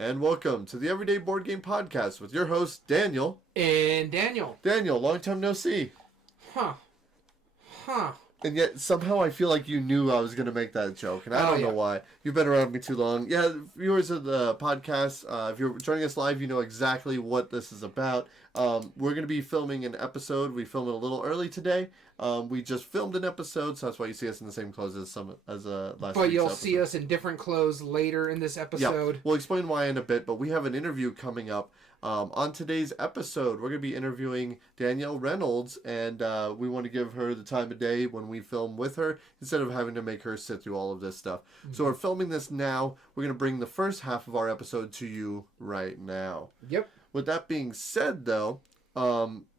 And welcome to the Everyday Board Game Podcast with your host, Daniel. And Daniel. Daniel, long time no see. Huh. And yet, somehow I feel like you knew I was going to make that joke, and I don't know why. You've been around me too long. Yeah, viewers of the podcast, if you're joining us live, you know exactly what this is about. We're going to be filming an episode. We filmed it a little early today. We just filmed an episode, so that's why you see us in the same clothes as last But you'll episode. see us in different clothes later in this episode. Yeah, we'll explain why in a bit, but we have an interview coming up. On today's episode, we're going to be interviewing Danielle Reynolds, and we want to give her the time of day when we film with her, instead of having to make her sit through all of this stuff. Mm-hmm. So we're filming this now. We're going to bring the first half of our episode to you right now. Yep. With that being said, though,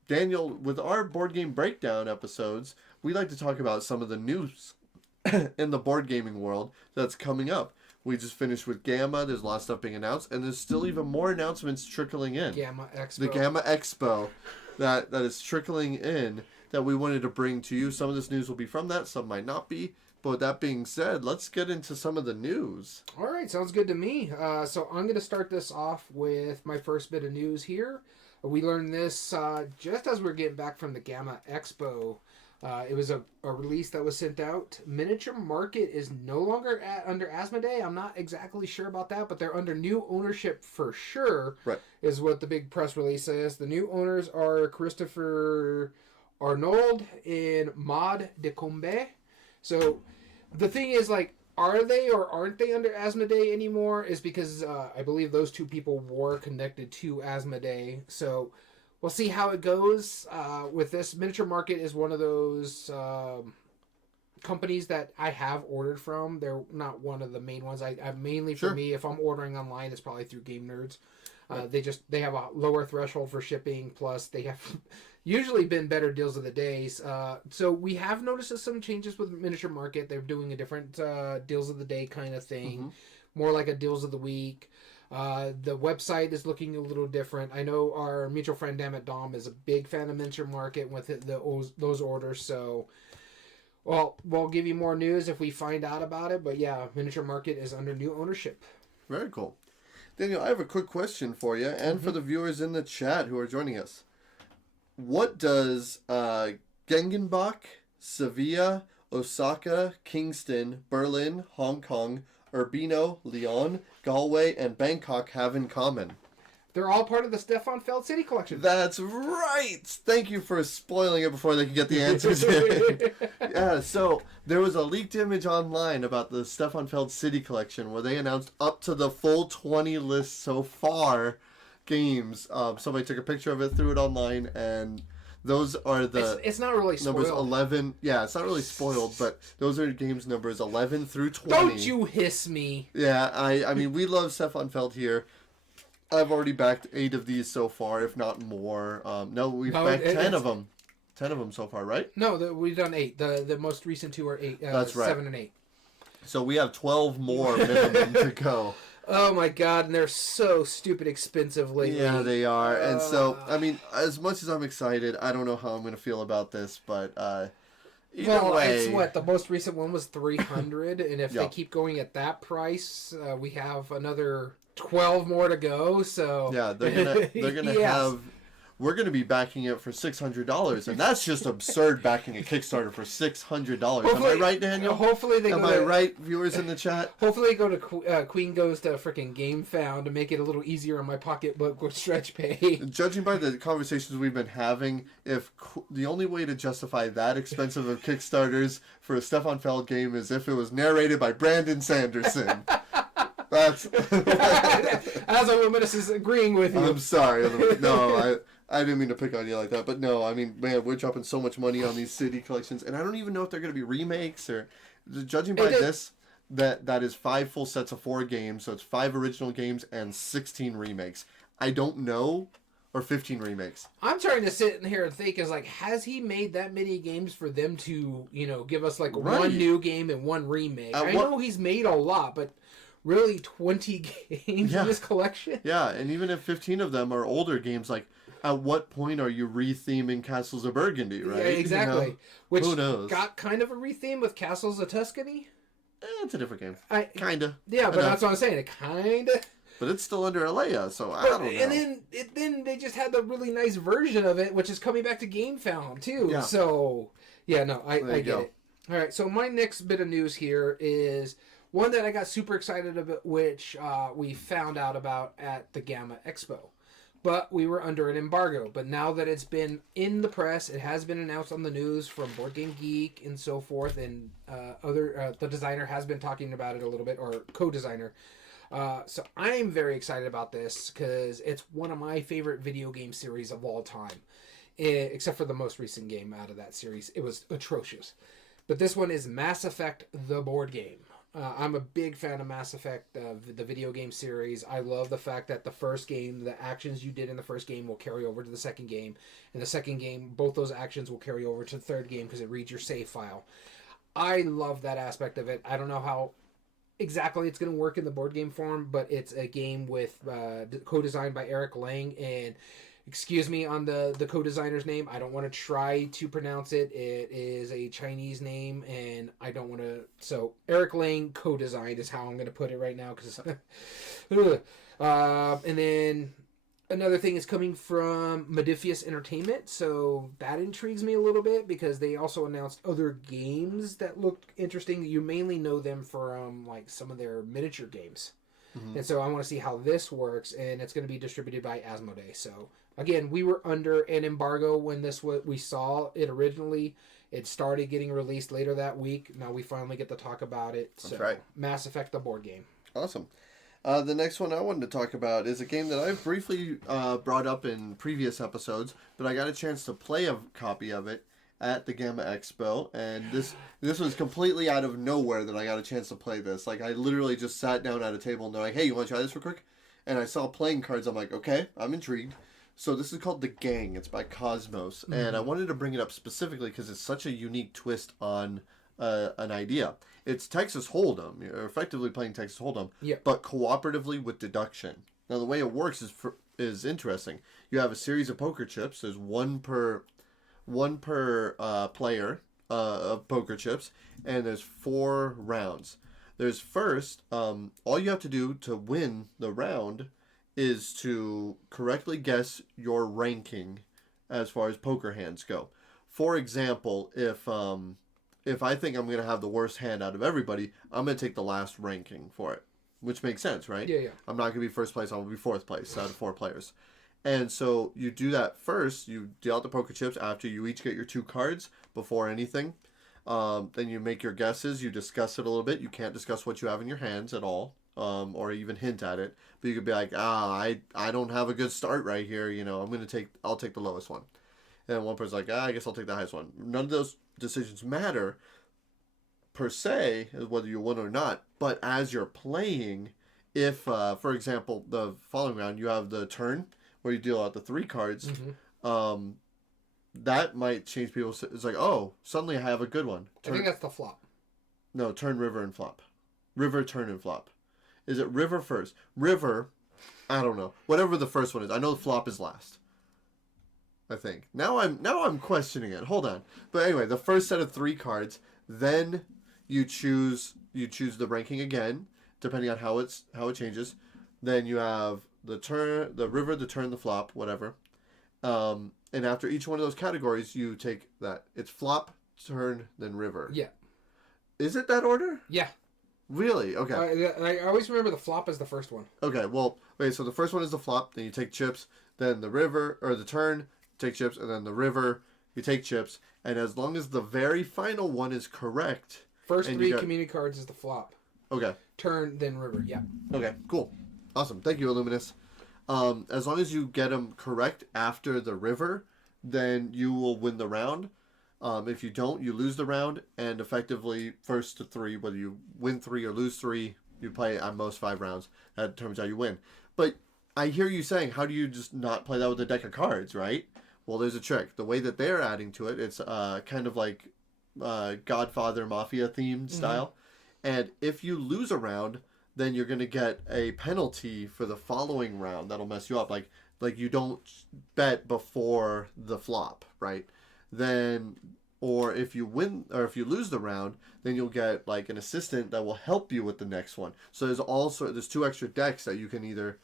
Daniel, with our board game breakdown episodes, we like to talk about some of the news in the board gaming world that's coming up. We just finished with Gamma. There's a lot of stuff being announced, and there's still even more announcements trickling in. Gamma Expo. The Gamma Expo that is trickling in that we wanted to bring to you. Some of this news will be from that, some might not be. But with that being said, let's get into some of the news. All right, sounds good to me. So I'm going to start this off with my first bit of news here. We learned this just as we're getting back from the Gamma Expo. It was a release that was sent out. Miniature Market is no longer under Asmodee. I'm not exactly sure about that, but they're under new ownership for sure, right, is what the big press release says. The new owners are Christopher Arnold and Maud de Combe. So the thing is, like, are they or aren't they under Asmodee anymore? Is because I believe those two people were connected to Asmodee. So we'll see how it goes with this. Miniature Market is one of those companies that I have ordered from. They're not one of the main ones. I mainly, for me, if I'm ordering online, it's probably through Game Nerds. They have a lower threshold for shipping, plus they have usually been better deals of the days. So we have noticed some changes with Miniature Market. They're doing a different deals of the day kind of thing, more like a deals of the week. The website is looking a little different. I know our mutual friend Dammit Dom is a big fan of Miniature Market with those orders. So, well, we'll give you more news if we find out about it. But yeah, Miniature Market is under new ownership. Very cool. Daniel, I have a quick question for you and for the viewers in the chat who are joining us. What does Gengenbach, Sevilla, Osaka, Kingston, Berlin, Hong Kong, Urbino, Lyon, Galway, and Bangkok have in common? They're all part of the Stefan Feld City Collection. That's right! Thank you for spoiling it before they can get the answers in. Yeah, so there was a leaked image online about the Stefan Feld City Collection where they announced up to the full 20 list so far games. Somebody took a picture of it, threw it online, and those are the... It's not really spoiled. Numbers 11... Yeah, it's not really spoiled, but those are games numbers 11 through 20. Don't you hiss me. Yeah, I mean, we love Stefan Feld here. I've already backed 8 of these so far, if not more. We've backed 10 of them. 10 of them so far, right? No, we've done 8. The most recent 2 are 8. That's right. 7 and 8. So we have 12 more minimum to go. Oh my god, and they're so stupid expensive lately. Yeah, they are. And so, I mean, as much as I'm excited, I don't know how I'm going to feel about this, but either way... It's what, the most recent one was $300, and if they keep going at that price, we have another 12 more to go, so... Yeah, they're gonna have... We're going to be backing it for $600, and that's just absurd, backing a Kickstarter for $600. Am I right, Daniel? Hopefully they Am I right, viewers in the chat? Hopefully they go to Queen Goes to freaking GameFound to make it a little easier on my pocketbook with stretch pay. Judging by the conversations we've been having, if the only way to justify that expensive of Kickstarters for a Stefan Feld game is if it was narrated by Brandon Sanderson. That's... As Illuminous is agreeing with you. I'm sorry. No, I didn't mean to pick on you like that. But no, I mean, man, we're dropping so much money on these city collections. And I don't even know if they're going to be remakes or... Judging by this, that is 5 full sets of 4 games. So it's 5 original games and 16 remakes. I don't know... Or 15 remakes. I'm trying to sit in here and think, has he made that many games for them to, give us like one new game and 1 remake? I know he's made a lot, but really 20 games in this collection? Yeah, and even if 15 of them are older games, like, at what point are you re-theming Castles of Burgundy, right? Yeah, exactly. Which who knows? Got kind of a re-theme with Castles of Tuscany. It's a different game. Kinda. Yeah, but that's what I'm saying. It kinda... But it's still under Alea, so I don't know. And then they just had the really nice version of it, which is coming back to GameFound too. Yeah. So yeah, no, I get it. All right, so my next bit of news here is one that I got super excited about, which we found out about at the Gamma Expo. But we were under an embargo. But now that it's been in the press, it has been announced on the news from Board Game Geek and so forth, and the designer has been talking about it a little bit, or co-designer. So I'm very excited about this because it's one of my favorite video game series of all time. Except for the most recent game out of that series. It was atrocious. But this one is Mass Effect, the board game. I'm a big fan of Mass Effect, the video game series. I love the fact that the first game, the actions you did in the first game will carry over to the second game. And the second game, both those actions will carry over to the third game because it reads your save file. I love that aspect of it. I don't know how exactly it's going to work in the board game form, but it's a game with co-designed by Eric Lang, and excuse me on the co-designer's name. I don't want to try to pronounce it. It is a Chinese name, and I don't want to... So, Eric Lang co-designed is how I'm going to put it right now. And then another thing is coming from Modifius Entertainment, so that intrigues me a little bit because they also announced other games that looked interesting. You mainly know them from like some of their miniature games. Mm-hmm. And so I want to see how this works, and it's going to be distributed by Asmodee. So again, we were under an embargo when we saw it originally. It started getting released later that week. Now we finally get to talk about it. So, that's right. Mass Effect, the board game. Awesome. The next one I wanted to talk about is a game that I've briefly brought up in previous episodes, but I got a chance to play a copy of it at the Gamma Expo, and this was completely out of nowhere that I got a chance to play this. Like, I literally just sat down at a table and they're like, hey, you want to try this real quick? And I saw playing cards. I'm like, okay, I'm intrigued. So this is called The Gang. It's by Cosmos, mm-hmm. and I wanted to bring it up specifically because it's such a unique twist on an idea. It's Texas Hold'em. You're effectively playing Texas Hold'em, yep. but cooperatively with deduction. Now, the way it works is interesting. You have a series of poker chips. There's one per player of poker chips, and there's 4 rounds. There's first, all you have to do to win the round is to correctly guess your ranking as far as poker hands go. For example, if I think I'm going to have the worst hand out of everybody, I'm going to take the last ranking for it, which makes sense, right? Yeah. I'm not going to be first place. I'm going to be 4th place out of 4 players. And so you do that first. You deal out the poker chips after you each get your 2 cards before anything. Then you make your guesses. You discuss it a little bit. You can't discuss what you have in your hands at all, or even hint at it. But you could be like, I don't have a good start right here. You know, I'll take the lowest one. And one person's like, I guess I'll take the highest one. None of those decisions matter per se, whether you win or not. But as you're playing, if, for example, the following round, you have the turn where you deal out the 3 cards, mm-hmm. That might change people's... It's like, oh, suddenly I have a good one. I think that's the flop. No, turn, river, and flop. River, turn, and flop. Is it river first? River, I don't know. Whatever the first one is. I know the flop is last. I think. Now I'm questioning it. Hold on. But anyway, the first set of 3 cards, then you choose the ranking again, depending on how it changes. Then you have the turn, the river, the turn, the flop, whatever. And after each one of those categories, you take that. It's flop, turn, then river. Yeah. Is it that order? Yeah. Really? Okay. I always remember the flop is the first one. Okay, well, wait, so the first one is the flop, then you take chips, then the river, or the turn, take chips, and then the river, you take chips, and as long as the very final one is correct... First 3 community cards is the flop. Okay. Turn, then river, yeah. Okay, cool. Awesome. Thank you, Illuminous. As long as you get them correct after the river, then you will win the round. If you don't, you lose the round, and effectively, first to 3, whether you win 3 or lose 3, you play at most 5 rounds. That determines how you win. But I hear you saying, how do you just not play that with a deck of cards, right? Well, there's a trick. The way that they're adding to it, it's kind of like Godfather Mafia themed style. And if you lose a round, then you're going to get a penalty for the following round that'll mess you up. Like you don't bet before the flop, right? Then or if you win or if you lose the round, then you'll get like an assistant that will help you with the next one. So there's 2 extra decks that you can either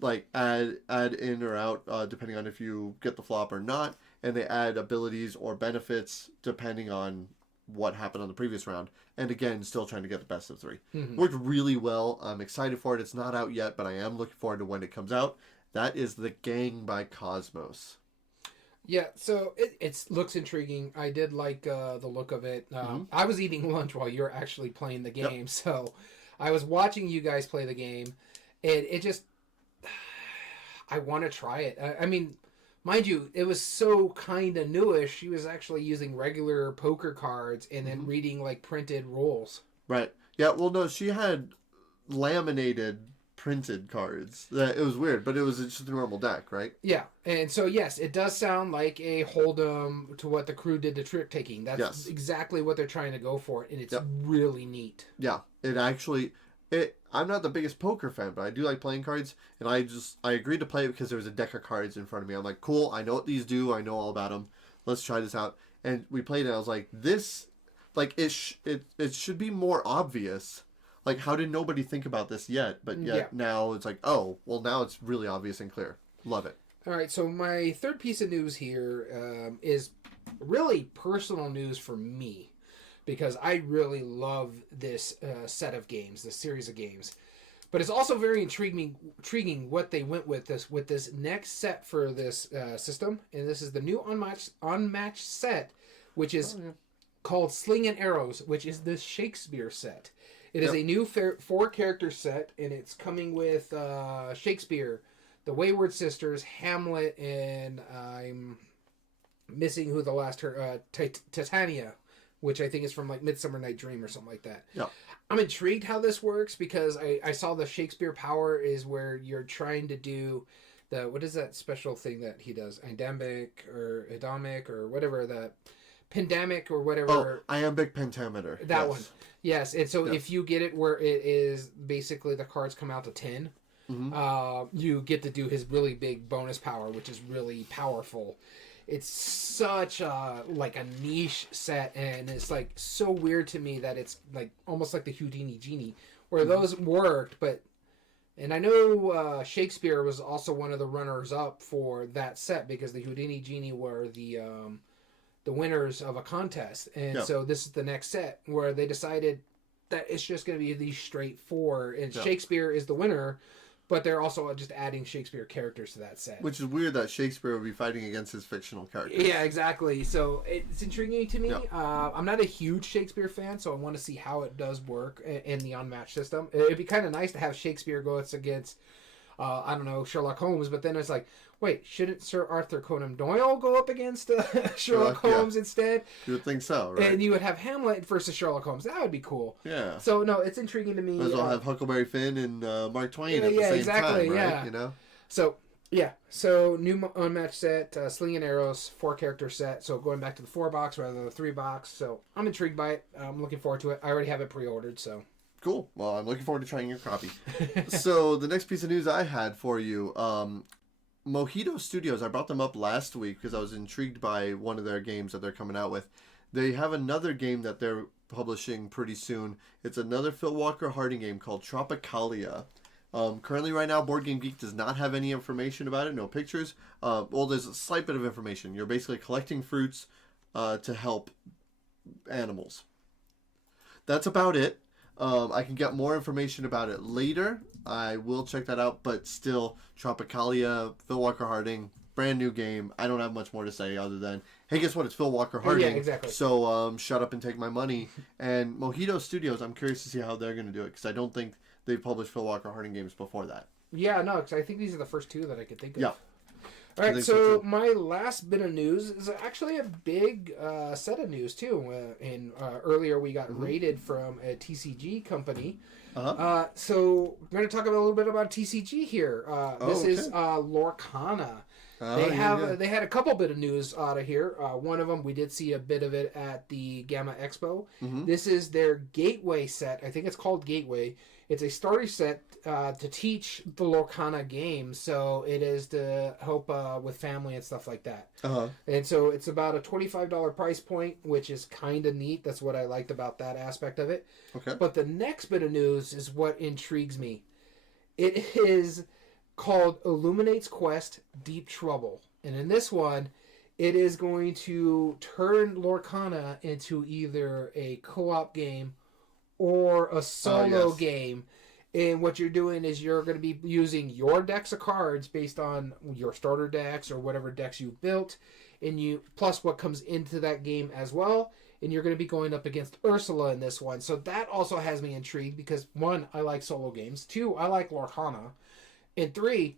like add in or out depending on if you get the flop or not, and they add abilities or benefits depending on what happened on the previous round. And again, still trying to get the best of 3. Worked really well. I'm excited for it. It's not out yet, but I am looking forward to when it comes out. That is The Gang by Cosmos. Yeah, so it looks intriguing. I did like the look of it. I was eating lunch while you're actually playing the game, so I was watching you guys play the game, and it just... I want to try it. I mean, mind you, it was so kind of newish. She was actually using regular poker cards and then reading like printed rolls. Right. Yeah, well, no, she had laminated printed cards. It was weird, but it was just a normal deck, right? Yeah, and so yes, it does sound like a hold'em to what the crew did to trick taking. That's exactly what they're trying to go for, and it's really neat. Yeah, it actually. I'm not the biggest poker fan, but I do like playing cards, and I agreed to play it because there was a deck of cards in front of me. I'm like, cool, I know what these do, I know all about them. Let's try this out. And we played it. I was like, this, like it should be more obvious. Like, how did nobody think about this yet? But yet now it's like, oh, well, now it's really obvious and clear. Love it. All right, so my third piece of news here is really personal news for me, because I really love this set of games, this series of games. But it's also very intriguing what they went with this next set for this system. And this is the new Unmatched set, which is called Sling and Arrows, which is the Shakespeare set. It is a new 4-character set, and it's coming with Shakespeare, the Wayward Sisters, Hamlet, and I'm missing who the last Titania, which I think is from like Midsummer Night Dream or something like that. Yeah. I'm intrigued how this works because I saw the Shakespeare power is where you're trying to do what is that special thing that he does? Iambic or whatever, the Pandemic or whatever. Oh, Iambic pentameter. That one. Yes. And so if you get it where it is basically the cards come out to 10, you get to do his really big bonus power, which is really powerful. It's such a niche set, and it's like so weird to me that it's like almost like the Houdini Genie, where those worked, and I know Shakespeare was also one of the runners up for that set because the Houdini Genie were the winners of a contest, and so this is the next set where they decided that it's just going to be these straight 4, and Shakespeare is the winner. But they're also just adding Shakespeare characters to that set. Which is weird that Shakespeare would be fighting against his fictional characters. Yeah, exactly. So it's intriguing to me. I'm not a huge Shakespeare fan, so I want to see how it does work in the Unmatched system. It'd be kind of nice to have Shakespeare go against, I don't know, Sherlock Holmes. But then it's like, wait, shouldn't Sir Arthur Conan Doyle go up against Sherlock Holmes instead? You would think so, right? And you would have Hamlet versus Sherlock Holmes. That would be cool. Yeah. So, no, it's intriguing to me. As well have Huckleberry Finn and Mark Twain at the same time, right? Yeah. You know? So, yeah. So, new Unmatched set, Sling and Arrows, 4-character set. So, going back to the 4-box rather than the 3-box. So, I'm intrigued by it. I'm looking forward to it. I already have it pre-ordered, so... Cool. Well, I'm looking forward to trying your copy. So, the next piece of news I had for you... Mojito Studios, I brought them up last week because I was intrigued by one of their games that they're coming out with. They have another game that they're publishing pretty soon. It's another Phil Walker Harding game called Tropicalia. Currently, right now, Board Game Geek does not have any information about it, no pictures. Well, there's a slight bit of information. You're basically collecting fruits to help animals. That's about it. I can get more information about it later. I will check that out, but still, Tropicalia, Phil Walker Harding, brand new game. I don't have much more to say other than, hey, guess what? It's Phil Walker Harding. Yeah, exactly. So shut up and take my money. And Mojito Studios, I'm curious to see how they're going to do it because I don't think they've published Phil Walker Harding games before that. Yeah, no, because I think these are the first 2 that I could think of. Yeah. All right, so my last bit of news is actually a big set of news, too. Earlier we got rated from a TCG company. So we're going to talk a little bit about TCG here. This is Lorcana. They had a couple bit of news out of here. One of them, we did see a bit of it at the Gamma Expo. This is their Gateway set. I think it's called Gateway. It's a starter set to teach the Lorcana game, so it is to help with family and stuff like that. Uh-huh. And so it's about a $25 price point, which is kind of neat. That's what I liked about that aspect of it. Okay. But the next bit of news is what intrigues me. It is called Illuminate's Quest Deep Trouble. And in this one, it is going to turn Lorcana into either a co-op game or a solo game. And what you're doing is you're going to be using your decks of cards based on your starter decks or whatever decks you've built, and you plus what comes into that game as well. And you're going to be going up against Ursula in this one. So that also has me intrigued because 1, I like solo games. 2, I like Lorcana. And 3,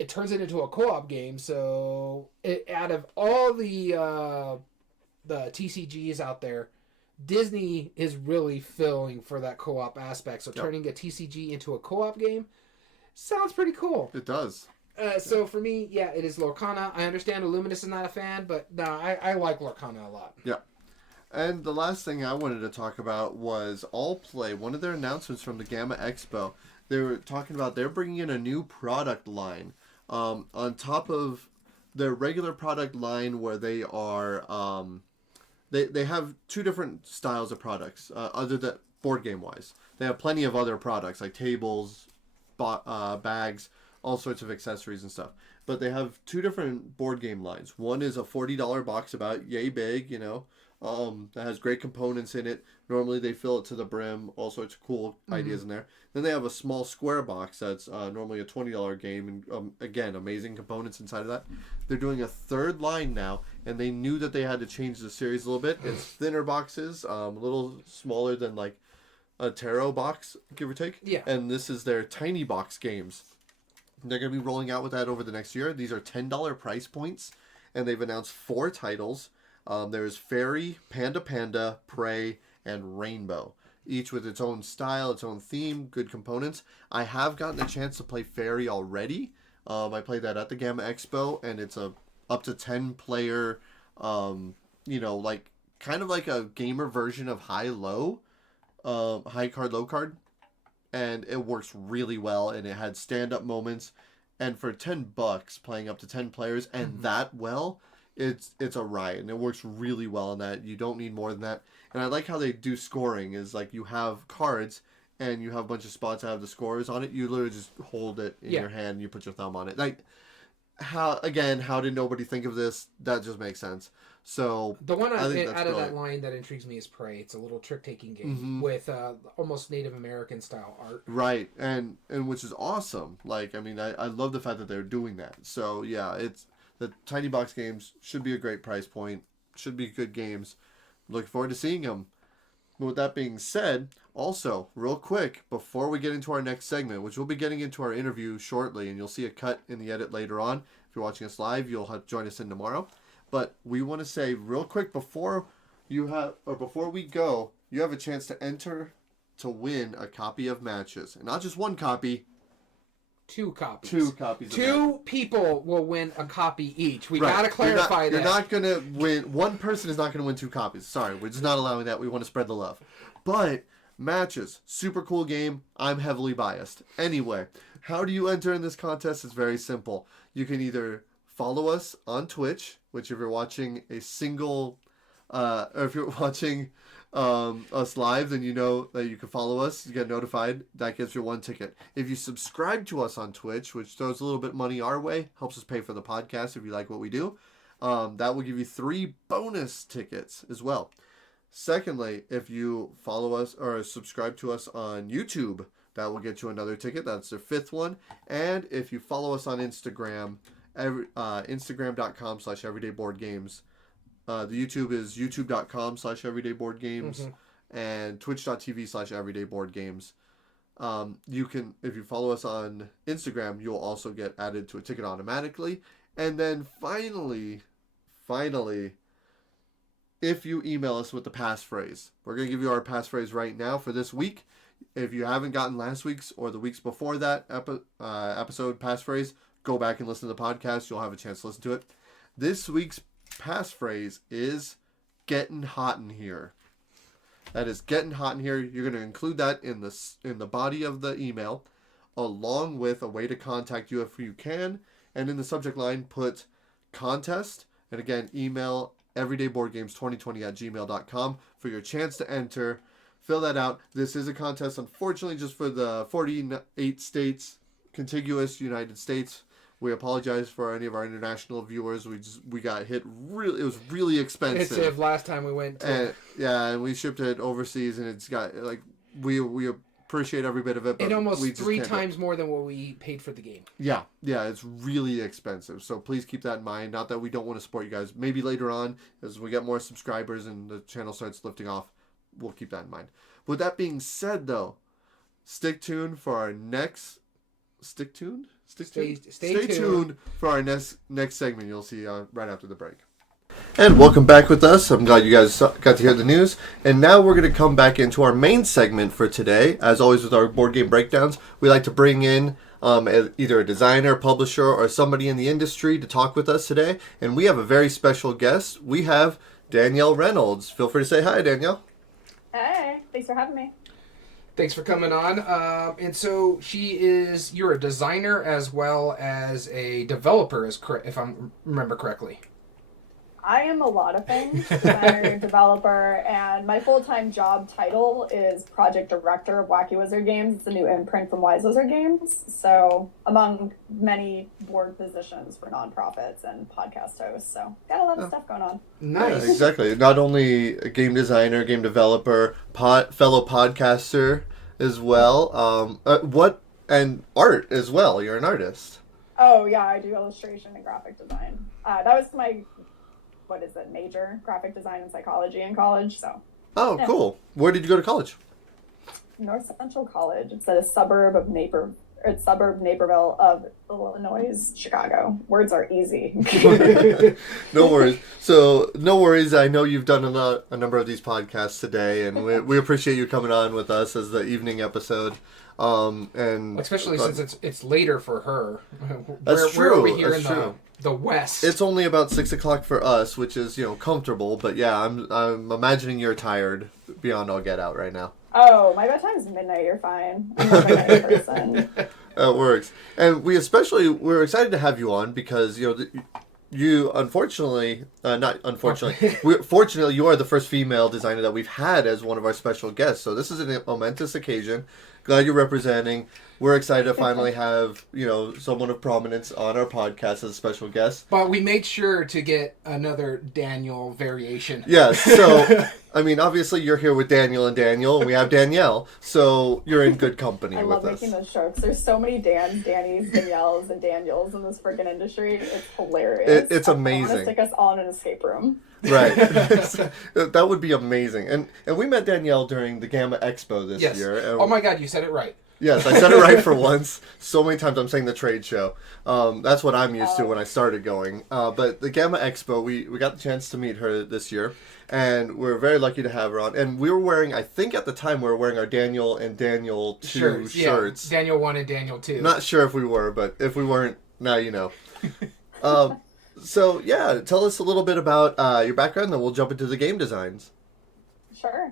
it turns it into a co-op game. So out of all the TCGs out there, Disney is really filling for that co-op aspect. So turning a TCG into a co-op game sounds pretty cool. It does. So for me, yeah, it is Lorcana. I understand Illuminus is not a fan, but no, I like Lorcana a lot. Yeah. And the last thing I wanted to talk about was All Play. One of their announcements from the Gamma Expo. They were talking about they're bringing in a new product line on top of their regular product line where they are... They have 2 different styles of products, other than board game wise. They have plenty of other products like tables, bags, all sorts of accessories and stuff. But they have 2 different board game lines. One is a $40 box about yay big, that has great components in it. Normally they fill it to the brim, all sorts of cool ideas in there. Then they have a small square box that's normally a $20 game, and again, amazing components inside of that. They're doing a 3rd line now, and they knew that they had to change the series a little bit. It's thinner boxes, a little smaller than like a tarot box, give or take. Yeah. And this is their tiny box games. They're going to be rolling out with that over the next year. These are $10 price points, and they've announced 4 titles. There's Fairy, Panda Panda, Prey, and Rainbow. Each with its own style, its own theme, good components. I have gotten a chance to play Fairy already. I played that at the Gamma Expo, and it's a up to 10 player, like kind of like a gamer version of high-low, high card, low card. And it works really well, and it had stand-up moments. And for $10, playing up to 10 players, and that well, it's a riot, and it works really well in that. You don't need more than that. And I like how they do scoring, is like you have cards, and you have a bunch of spots that have the scores on it. You literally just hold it in your hand, and you put your thumb on it. Like, how did nobody think of this? That just makes sense. So the one out of that line that intrigues me is Prey. It's a little trick-taking game with almost Native American style art. Right, and which is awesome. Like, I mean, I love the fact that they're doing that. So yeah, it's the tiny box games should be a great price point. Should be good games. Looking forward to seeing them. With that being said, also real quick before we get into our next segment, which we'll be getting into our interview shortly, and you'll see a cut in the edit later on. If you're watching us live, you'll have to join us in tomorrow. But we want to say real quick before we go, you have a chance to enter to win a copy of Matches. And not just one copy. 2 copies. 2 copies. 2 people will win a copy each. We got to clarify that. You're not going to win. One person is not going to win 2 copies. Sorry, we're just not allowing that. We want to spread the love. But Matches, super cool game. I'm heavily biased. Anyway, how do you enter in this contest? It's very simple. You can either follow us on Twitch, which if you're watching a single, or if you're watching us live, then you know that you can follow us. You get notified. That gives you 1 ticket. If you subscribe to us on Twitch, which throws a little bit of money our way, helps us pay for the podcast if you like what we do, that will give you 3 bonus tickets as well. Secondly, if you follow us or subscribe to us on YouTube, that will get you another ticket. That's the 5th one. And if you follow us on Instagram, Instagram.com/everydayboardgames. The YouTube is youtube.com/everydayboardgames and twitch.tv/everydayboardgames. You can, if you follow us on Instagram, you'll also get added to a ticket automatically. And then finally, if you email us with the passphrase, we're going to give you our passphrase right now for this week. If you haven't gotten last week's or the weeks before that episode passphrase, go back and listen to the podcast. You'll have a chance to listen to it. This week's passphrase is "getting hot in here." That is getting hot in here. You're going to include that in the body of the email, along with a way to contact you if you can. And in the subject line, put contest. And again, email everydayboardgames2020@gmail.com for your chance to enter. Fill that out. This is a contest, unfortunately, just for the 48 states, contiguous United States. We apologize for any of our international viewers. We got hit really. It was really expensive. Last time we went to... and we shipped it overseas, and it's got, like, we appreciate every bit of it. But and almost 3 times more than what we paid for the game. Yeah, it's really expensive. So please keep that in mind. Not that we don't want to support you guys. Maybe later on, as we get more subscribers and the channel starts lifting off, we'll keep that in mind. With that being said, though, stay tuned for our next... Stay tuned for our next segment you'll see right after the break. And welcome back with us. I'm glad you guys got to hear the news. And now we're going to come back into our main segment for today. As always with our board game breakdowns, we like to bring in either a designer, publisher, or somebody in the industry to talk with us today. And we have a very special guest. We have Danielle Reynolds. Feel free to say hi, Danielle. Hey, thanks for having me. Thanks for coming on. And so you're a designer as well as a developer, if I remember correctly. I am a lot of things, designer, developer, and my full-time job title is project director of Wacky Wizard Games. It's a new imprint from Wise Wizard Games. So among many board positions for nonprofits and podcast hosts. So got a lot of stuff going on. Nice. Yeah, exactly. Not only a game designer, game developer, fellow podcaster as well. And art as well. You're an artist. Oh, yeah, I do illustration and graphic design. That was my... major, graphic design and psychology in college. So. Oh, yeah. Cool. Where did you go to college? North Central College. It's a suburb of Naperville of Illinois, Chicago. Words are easy. No worries. So, no worries. I know you've done a number of these podcasts today, and we appreciate you coming on with us as the evening episode. And especially since it's later for her. That's true. We're over here in the West. It's only about 6:00 for us, which is comfortable. But yeah, I'm imagining you're tired beyond all get out right now. Oh, my bedtime's midnight. You're fine. I'm not a night person. It works, and we're excited to have you on because you fortunately you are the first female designer that we've had as one of our special guests. So this is a momentous occasion. Glad you're representing. We're excited to finally have, someone of prominence on our podcast as a special guest. But we made sure to get another Daniel variation. Yes, so, obviously you're here with Daniel, and we have Danielle, so you're in good company with us. I love making those jokes. There's so many Dans, Dannies, Danielles, and Daniels in this freaking industry. It's hilarious. It's amazing. I want to stick us all in an escape room. Right. That would be amazing. And we met Danielle during the Gamma Expo this year. Oh my God, you said it right. Yes, I said it right for once. So many times I'm saying the trade show. That's what I'm used to when I started going. But the Gamma Expo, we got the chance to meet her this year. And we're very lucky to have her on. And we were wearing, I think at the time, we were wearing our Daniel and Daniel 2 shirts. Yeah, Daniel 1 and Daniel 2. Not sure if we were, but if we weren't, now you know. So, yeah, tell us a little bit about your background, then we'll jump into the game designs. Sure.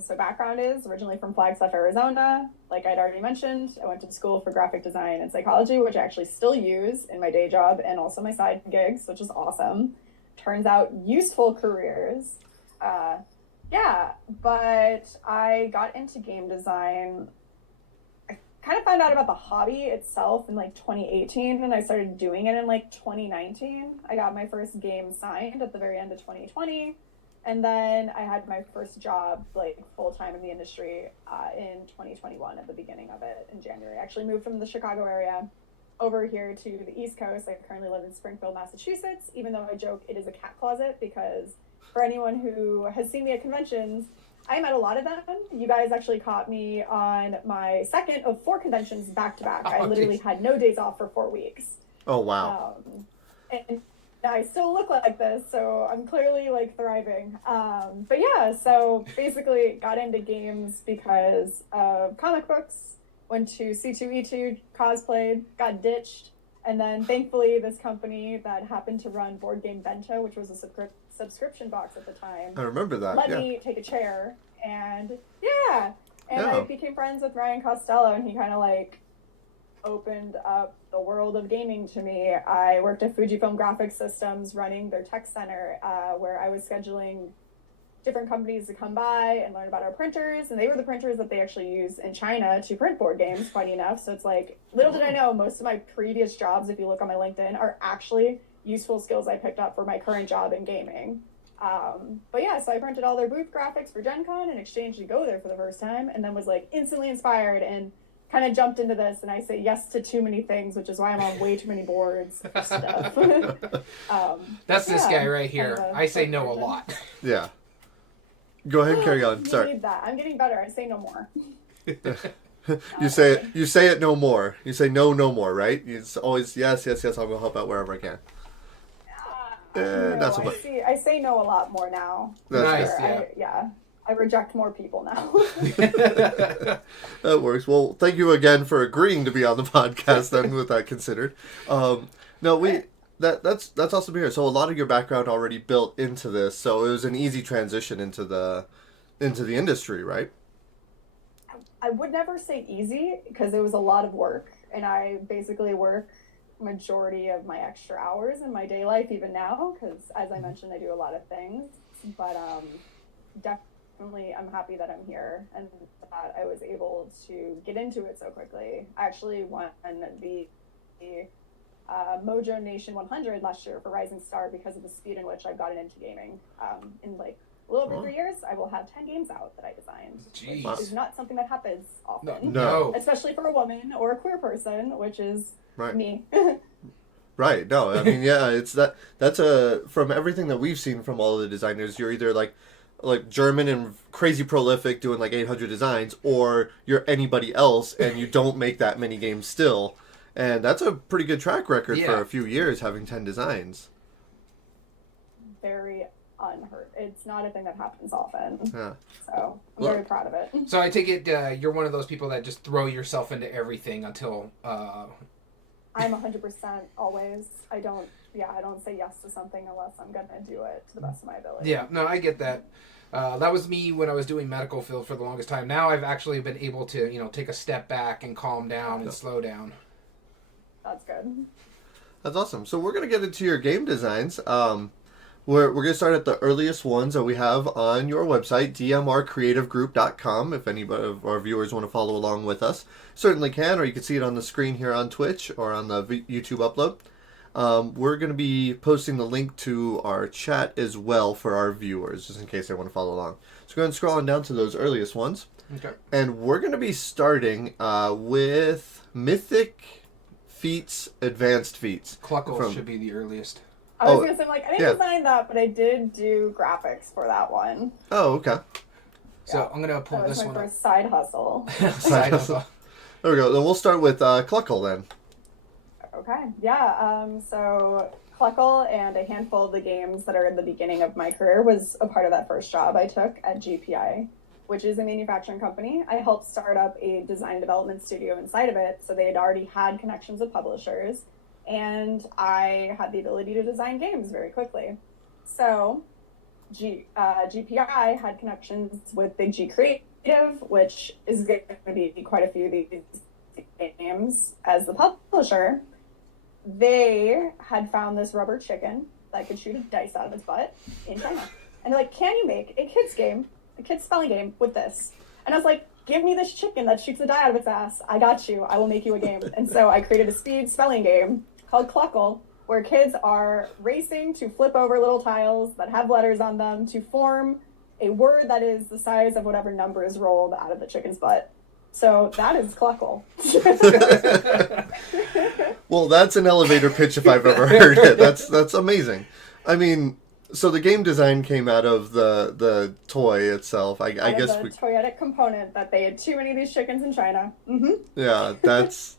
So background is originally from Flagstaff, Arizona. Like I'd already mentioned, I went to school for graphic design and psychology, which I actually still use in my day job and also my side gigs, which is awesome. Turns out useful careers. But I got into game design. I kind of found out about the hobby itself in 2018, and I started doing it in 2019. I got my first game signed at the very end of 2020. And then I had my first job, full-time in the industry in 2021 at the beginning of it in January. I actually moved from the Chicago area over here to the East Coast. I currently live in Springfield, Massachusetts, even though I joke it is a cat closet because for anyone who has seen me at conventions, I'm at a lot of them. You guys actually caught me on my second of 4 conventions back-to-back. I literally had no days off for 4 weeks. Oh, wow. And I still look like this, so I'm clearly thriving. But yeah, so basically got into games because of comic books, went to C2E2, cosplayed, got ditched, and then thankfully this company that happened to run Board Game Bento, which was a subscription box at the time. I remember that. Let me take a chair And I became friends with Ryan Costello, and he kind of like opened up the world of gaming to me. I worked at Fujifilm Graphics Systems running their tech center, where I was scheduling different companies to come by and learn about our printers, and they were the printers that they actually use in China to print board games, funny enough. So it's like, little did I know, most of my previous jobs, if you look on my LinkedIn, are actually useful skills I picked up for my current job in gaming. But yeah, so I printed all their booth graphics for Gen Con in exchange to go there for the first time, and then was like instantly inspired and kind of jumped into this. And I say yes to too many things, which is why I'm on way too many boards and stuff. That's this guy right here. I say no a lot. Yeah. Go ahead and carry on. Sorry. You need that. I'm getting better. I say no more. You say it no more. You say no more, right? It's always yes. I'll go help out wherever I can. Not so much. I say no a lot more now. That's nice. Good. I reject more people now. That works. Well, thank you again for agreeing to be on the podcast. Then, with that considered, that's awesome to hear. So a lot of your background already built into this, so it was an easy transition into the industry, right? I would never say easy because it was a lot of work, and I basically work majority of my extra hours in my day life even now, because as I mentioned, I do a lot of things. But definitely I'm happy that I'm here and that I was able to get into it so quickly. I actually won the Mojo Nation 100 last year for Rising Star because of the speed in which I've gotten into gaming. In like a little over 3 years, I will have 10 games out that I designed. Jeez. Which is not something that happens often. No. Especially for a woman or a queer person, which is me. Right. No, I mean, yeah, it's that's from everything that we've seen from all of the designers, you're either like German and crazy prolific doing like 800 designs, or you're anybody else and you don't make that many games still. And that's a pretty good track record for a few years, having 10 designs. Very unheard. It's not a thing that happens often. Yeah. So I'm very proud of it. So I take it you're one of those people that just throw yourself into everything until... I'm 100% always. I don't say yes to something unless I'm going to do it to the best of my ability. Yeah, no, I get that. That was me when I was doing medical field for the longest time. Now I've actually been able to, take a step back and calm down and slow down. That's good. That's awesome. So we're going to get into your game designs. We're going to start at the earliest ones that we have on your website, dmrcreativegroup.com. If any of our viewers want to follow along with us, certainly can, or you can see it on the screen here on Twitch or on the YouTube upload. We're going to be posting the link to our chat as well for our viewers, just in case they want to follow along. So go ahead and scroll on down to those earliest ones. Okay. And we're going to be starting with Mythic Feats, Advanced Feats. Cluckle should be the earliest. I was going to say, I didn't design that, but I did do graphics for that one. Oh, okay. So I'm going to pull this one up. That was my first side hustle. Side hustle. There we go. Then we'll start with Cluckle then. Okay. Yeah. So Cluckle and a handful of the games that are in the beginning of my career was a part of that first job I took at GPI, which is a manufacturing company. I helped start up a design development studio inside of it, so they had already had connections with publishers, and I had the ability to design games very quickly. So GPI had connections with Big G Creative, which is going to be quite a few of these games as the publisher. They had found this rubber chicken that could shoot a dice out of its butt in China. And they're like, can you make a kid's game, a kid's spelling game with this? And I was like, give me this chicken that shoots a die out of its ass. I got you. I will make you a game. And so I created a speed spelling game called Cluckle, where kids are racing to flip over little tiles that have letters on them to form a word that is the size of whatever number is rolled out of the chicken's butt. So that is Cluckle. Well, that's an elevator pitch if I've ever heard it. That's amazing. I mean, so the game design came out of the toy itself. I guess the toyetic component that they had too many of these chickens in China. Mm-hmm. Yeah, that's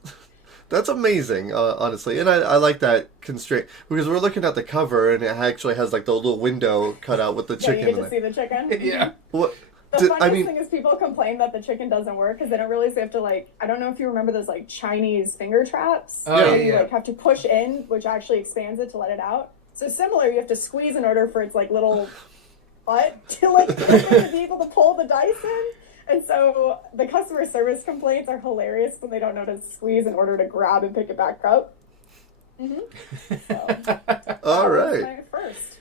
amazing, honestly. And I like that constraint, because we're looking at the cover and it actually has like the little window cut out with the chicken. Yeah, you get to see the chicken. Yeah. What? The funniest thing is people complain that the chicken doesn't work because they don't realize they have to I don't know if you remember those Chinese finger traps. Oh, where yeah. You have to push in, which actually expands it to let it out. So similar, you have to squeeze in order for its little butt to like to be able to pull the dice in. And so the customer service complaints are hilarious when they don't know to squeeze in order to grab and pick it back up. So, all right. my first.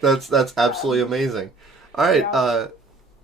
That's absolutely amazing. All right, Yeah.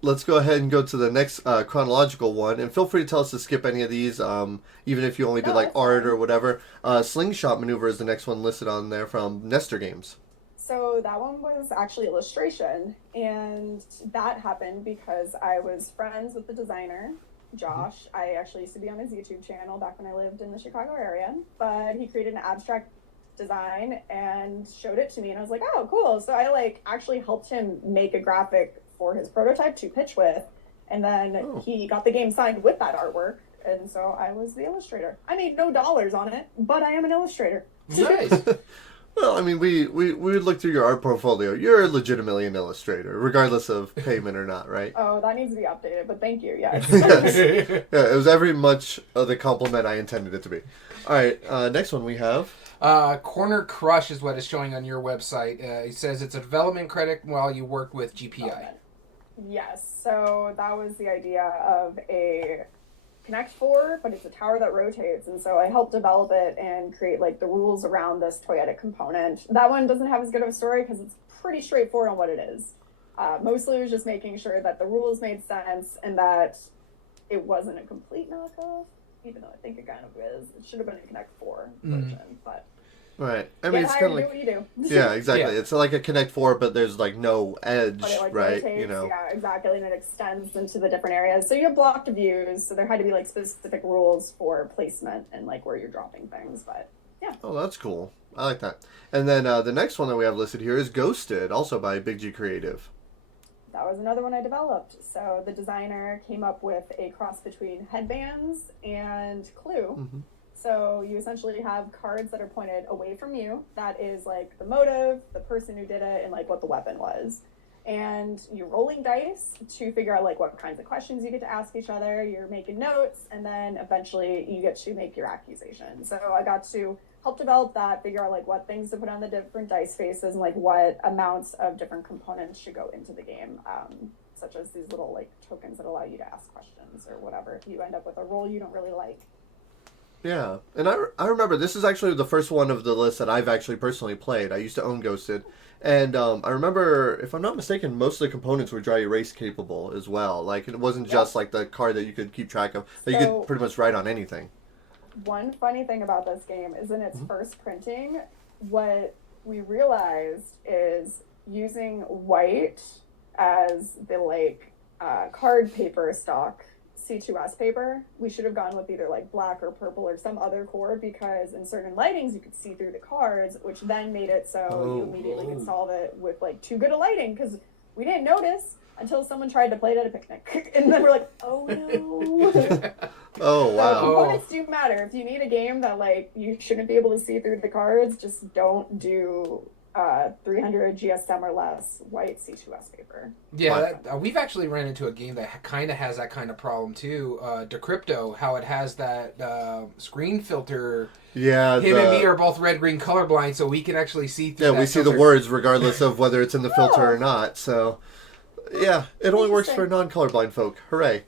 Let's go ahead and go to the next chronological one, and feel free to tell us to skip any of these, even if you only did No, like that's art fine. or whatever. Slingshot Maneuver is the next one listed on there from Nestor Games. So that one was actually illustration, and that happened because I was friends with the designer, Josh. I actually used to be on his YouTube channel back when I lived in the Chicago area, but he created an abstract design and showed it to me, and I was like, oh, cool. So I like actually helped him make a graphic for his prototype to pitch with, and then he got the game signed with that artwork, and so I was the illustrator. I made no dollars on it, but I am an illustrator. Nice. Well, I mean, we would look through your art portfolio. You're legitimately an illustrator, regardless of payment or not, right? Oh, that needs to be updated, but thank you. Yes. Yes. Yeah, it was every much of the compliment I intended it to be. All right, next one we have. Corner Crush is what it's showing on your website. It says it's a development credit while you worked with GPI. Yes. So that was the idea of a Connect 4, but it's a tower that rotates, and so I helped develop it and create like the rules around this toyetic component. That one doesn't have as good of a story because it's pretty straightforward on what it is. Mostly it was just making sure that the rules made sense and that it wasn't a complete knockoff, even though I think it kind of is. It should have been a Connect 4 version, but Right. I mean, it's kind of like, do what you do. yeah, exactly. Yeah. It's like a Connect 4, but there's like no edge, But it like right? rotates, You know. yeah, exactly, and it extends into the different areas. So you have blocked views, so there had to be like specific rules for placement and like where you're dropping things. But yeah. Oh, that's cool. I like that. And then the next one that we have listed here is Ghosted, also by Big G Creative. That was another one I developed. So the designer came up with a cross between headbands and Clue. Mm-hmm. So you essentially have cards that are pointed away from you. That is like the motive, the person who did it, and like what the weapon was. And you're rolling dice to figure out like what kinds of questions you get to ask each other. You're making notes, and then eventually you get to make your accusation. So I got to help develop that, figure out like what things to put on the different dice faces and like what amounts of different components should go into the game, such as these little like tokens that allow you to ask questions or whatever if you end up with a role you don't really like. Yeah, and I remember this is actually the first one of the list that I've actually personally played. I used to own Ghosted, and I remember, if I'm not mistaken, most of the components were dry erase capable as well. Like, it wasn't just like the card that you could keep track of, that you could pretty much write on anything. One funny thing about this game is in its first printing, what we realized is using white as the like card paper stock C2S paper, we should have gone with either like black or purple or some other core, because in certain lightings you could see through the cards, which then made it so you immediately could solve it with like too good a lighting, because we didn't notice until someone tried to play it at a picnic. And then we're like, oh no. Oh, wow. So components do matter. If you need a game that like you shouldn't be able to see through the cards, just don't do 300 GSM or less white C2S paper. Yeah, we've actually ran into a game that kind of has that kind of problem too. Decrypto, how it has that screen filter. Yeah, him and me are both red-green colorblind, so we can actually see through. Yeah, we see the words regardless of whether it's in the filter or not. So, yeah, it only works for non-colorblind folk. Hooray!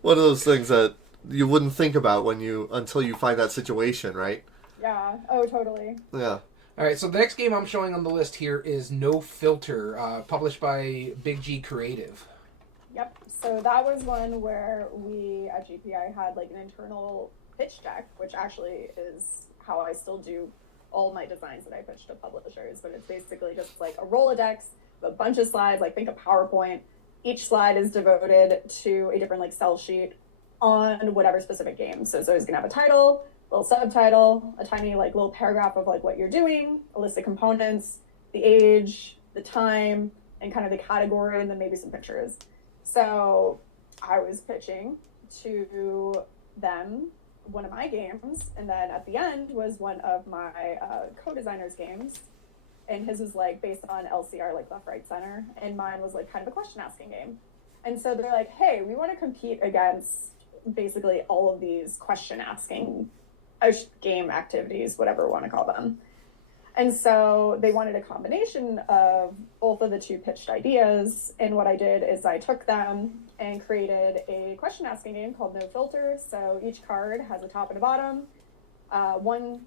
One of those things that you wouldn't think about until you find that situation, right? Yeah. Oh, totally. Yeah. All right, so the next game I'm showing on the list here is No Filter, published by Big G Creative. Yep. So that was one where we at GPI had like an internal pitch deck, which actually is how I still do all my designs that I pitch to publishers. But it's basically just like a Rolodex, a bunch of slides, like think of PowerPoint. Each slide is devoted to a different like cell sheet on whatever specific game. So it's always gonna have a title, little subtitle, a tiny like little paragraph of like what you're doing, a list of components, the age, the time, and kind of the category, and then maybe some pictures. So I was pitching to them one of my games, and then at the end was one of my co-designer's games, and his was like based on LCR, like left, right, center, and mine was like kind of a question asking game. And so they're like, hey, we want to compete against basically all of these question asking game activities, whatever we want to call them. And so they wanted a combination of both of the two pitched ideas. And what I did is I took them and created a question asking game called No Filter. So each card has a top and a bottom. One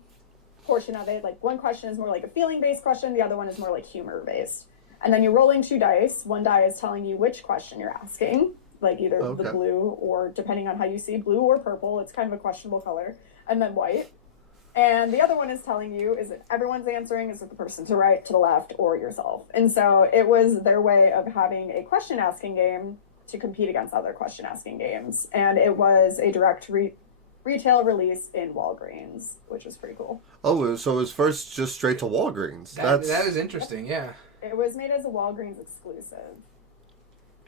portion of it, like one question is more like a feeling based question, the other one is more like humor based. And then you're rolling 2 dice. One die is telling you which question you're asking, like either the blue or, depending on how you see, blue or purple. It's kind of a questionable color. And then white. And the other one is telling you, is it everyone's answering, is it the person to right, to the left, or yourself? And so it was their way of having a question asking game to compete against other question asking games. And it was a direct retail release in Walgreens, which was pretty cool. Oh, so it was first just straight to Walgreens. That is interesting, yeah. It was made as a Walgreens exclusive.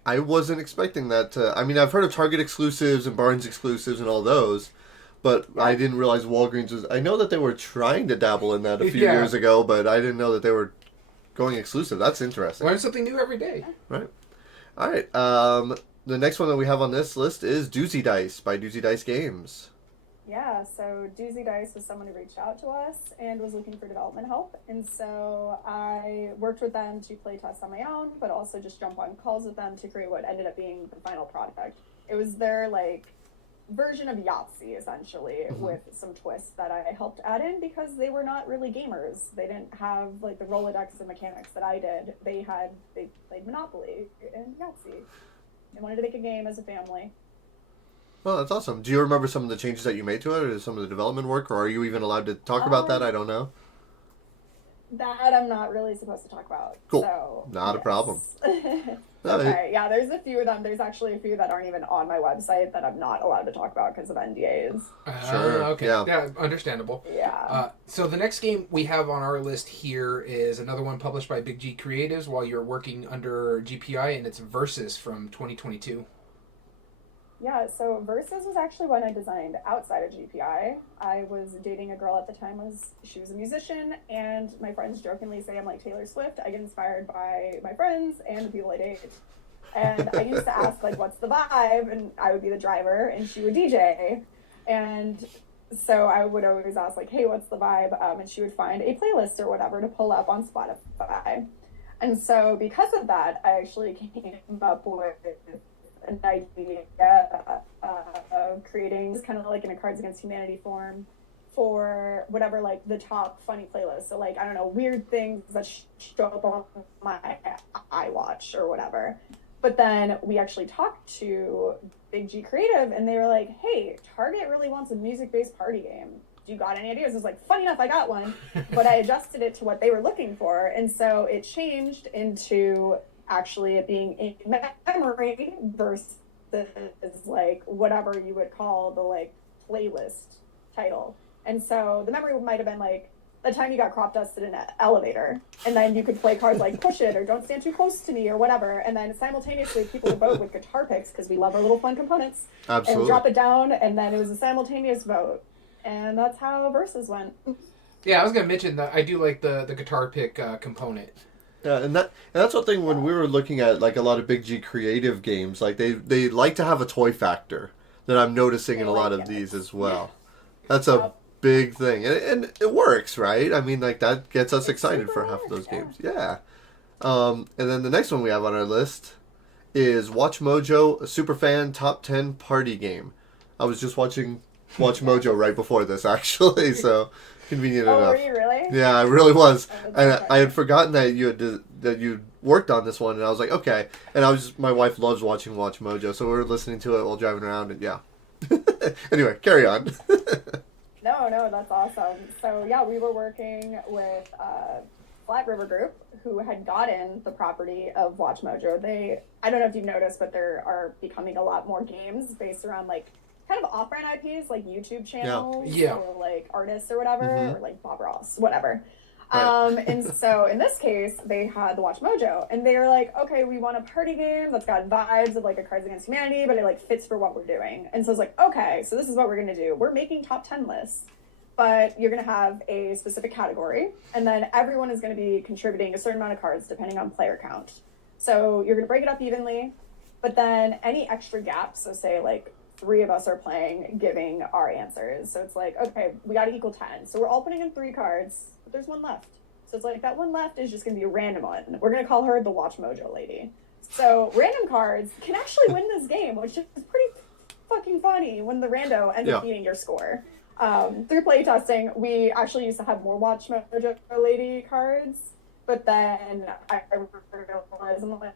I wasn't expecting that. I mean, I've heard of Target exclusives and Barnes exclusives and all those, but I didn't realize Walgreens was... I know that they were trying to dabble in that a few years ago, but I didn't know that they were going exclusive. That's interesting. Learn something new every day. Right. All right. The next one that we have on this list is Doozy Dice by Doozy Dice Games. Yeah, so Doozy Dice was someone who reached out to us and was looking for development help. And so I worked with them to play test on my own, but also just jump on calls with them to create what ended up being the final product. It was their, like, version of Yahtzee, essentially, with some twists that I helped add in because they were not really gamers. They didn't have, like, the Rolodex and mechanics that I did. They played Monopoly and Yahtzee. They wanted to make a game as a family. Well, that's awesome. Do you remember some of the changes that you made to it, or some of the development work, or are you even allowed to talk about that? I don't know. That I'm not really supposed to talk about. Cool. So, not a problem. Okay, yeah, there's a few of them. There's actually a few that aren't even on my website that I'm not allowed to talk about because of NDAs. Sure. Okay. Yeah, understandable. Yeah. So the next game we have on our list here is another one published by Big G Creatives while you're working under GPI, and it's Versus from 2022. Yeah, so Versus was actually one I designed outside of GPI. I was dating a girl at the time. She was a musician, and my friends jokingly say I'm like Taylor Swift. I get inspired by my friends and the people I date. And I used to ask, like, what's the vibe? And I would be the driver, and she would DJ. And so I would always ask, like, hey, what's the vibe? And she would find a playlist or whatever to pull up on Spotify. And so because of that, I actually came up with an idea of creating kind of like in a Cards Against Humanity form for whatever, like the top funny playlist. So like, I don't know, weird things that show up on my iWatch or whatever. But then we actually talked to Big G Creative and they were like, hey, Target really wants a music-based party game. Do you got any ideas? I was like, funny enough, I got one, but I adjusted it to what they were looking for. And so it changed into actually it being in memory versus like whatever you would call the like playlist title. And so the memory might have been like the time you got crop dusted in an elevator, and then you could play cards like push it or don't stand too close to me or whatever, and then simultaneously people would vote with guitar picks because we love our little fun components. Absolutely. And drop it down, and then it was a simultaneous vote, and that's how Versus went. Yeah, I was gonna mention that I do like the guitar pick component. Yeah, and that's one thing when we were looking at like a lot of Big G Creative games, like they like to have a toy factor that I'm noticing in a lot of these as well. That's a big thing, and it works, right? I mean, like that gets us excited for half of those games. Yeah. And then the next one we have on our list is Watch Mojo, a Superfan Top 10 Party Game. I was just watching Watch Mojo right before this, actually, so convenient enough. Were you really? Yeah, I really was. And I had forgotten that you worked on this one, and I was like, okay. And my wife loves watching Watch Mojo, so we were listening to it while driving around, and yeah. Anyway, carry on. No, that's awesome. So yeah, we were working with Flat River Group, who had gotten the property of Watch Mojo. I don't know if you've noticed, but there are becoming a lot more games based around like kind of off-brand IPs, like YouTube channels, or like artists or whatever, or like Bob Ross, whatever. Right. And so in this case, they had the Watch Mojo, and they were like, okay, we want a party game that's got vibes of like a Cards Against Humanity, but it like fits for what we're doing. And so it's like, okay, so this is what we're gonna do. We're making top 10 lists, but you're gonna have a specific category, and then everyone is gonna be contributing a certain amount of cards depending on player count. So you're gonna break it up evenly, but then any extra gaps, so say like 3 of us are playing, giving our answers. So it's like, okay, we got to equal 10. So we're all putting in 3 cards, but there's 1 left. So it's like that one left is just going to be a random one. We're going to call her the Watch Mojo Lady. So random cards can actually win this game, which is pretty fucking funny when the rando ends up beating your score. Through playtesting, we actually used to have more Watch Mojo Lady cards, but then I realized, I'm like,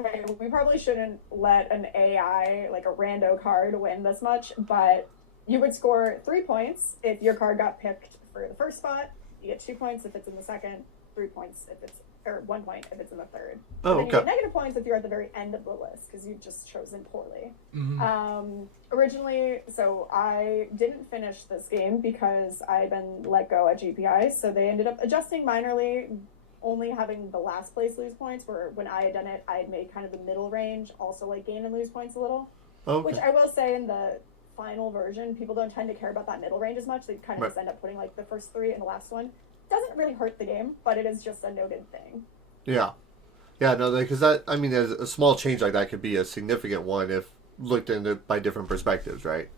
okay, we probably shouldn't let an AI, like a rando card, win this much, but you would score 3 points if your card got picked for the first spot. You get 2 points if it's in the second, 3 points if it's, or 1 point if it's in the third. Oh, and then you get negative points if you're at the very end of the list because you've just chosen poorly. Originally, so I didn't finish this game because I'd been let go at GPI, so they ended up adjusting minorly, only having the last place lose points, where when I had done it, I had made kind of the middle range also like gain and lose points a little. Okay. Which I will say in the final version, people don't tend to care about that middle range as much. They kind of just end up putting like the first 3 and the last one. Doesn't really hurt the game, but it is just a noted thing. Yeah, no, because that, I mean, a small change like that could be a significant one if looked into by different perspectives, right?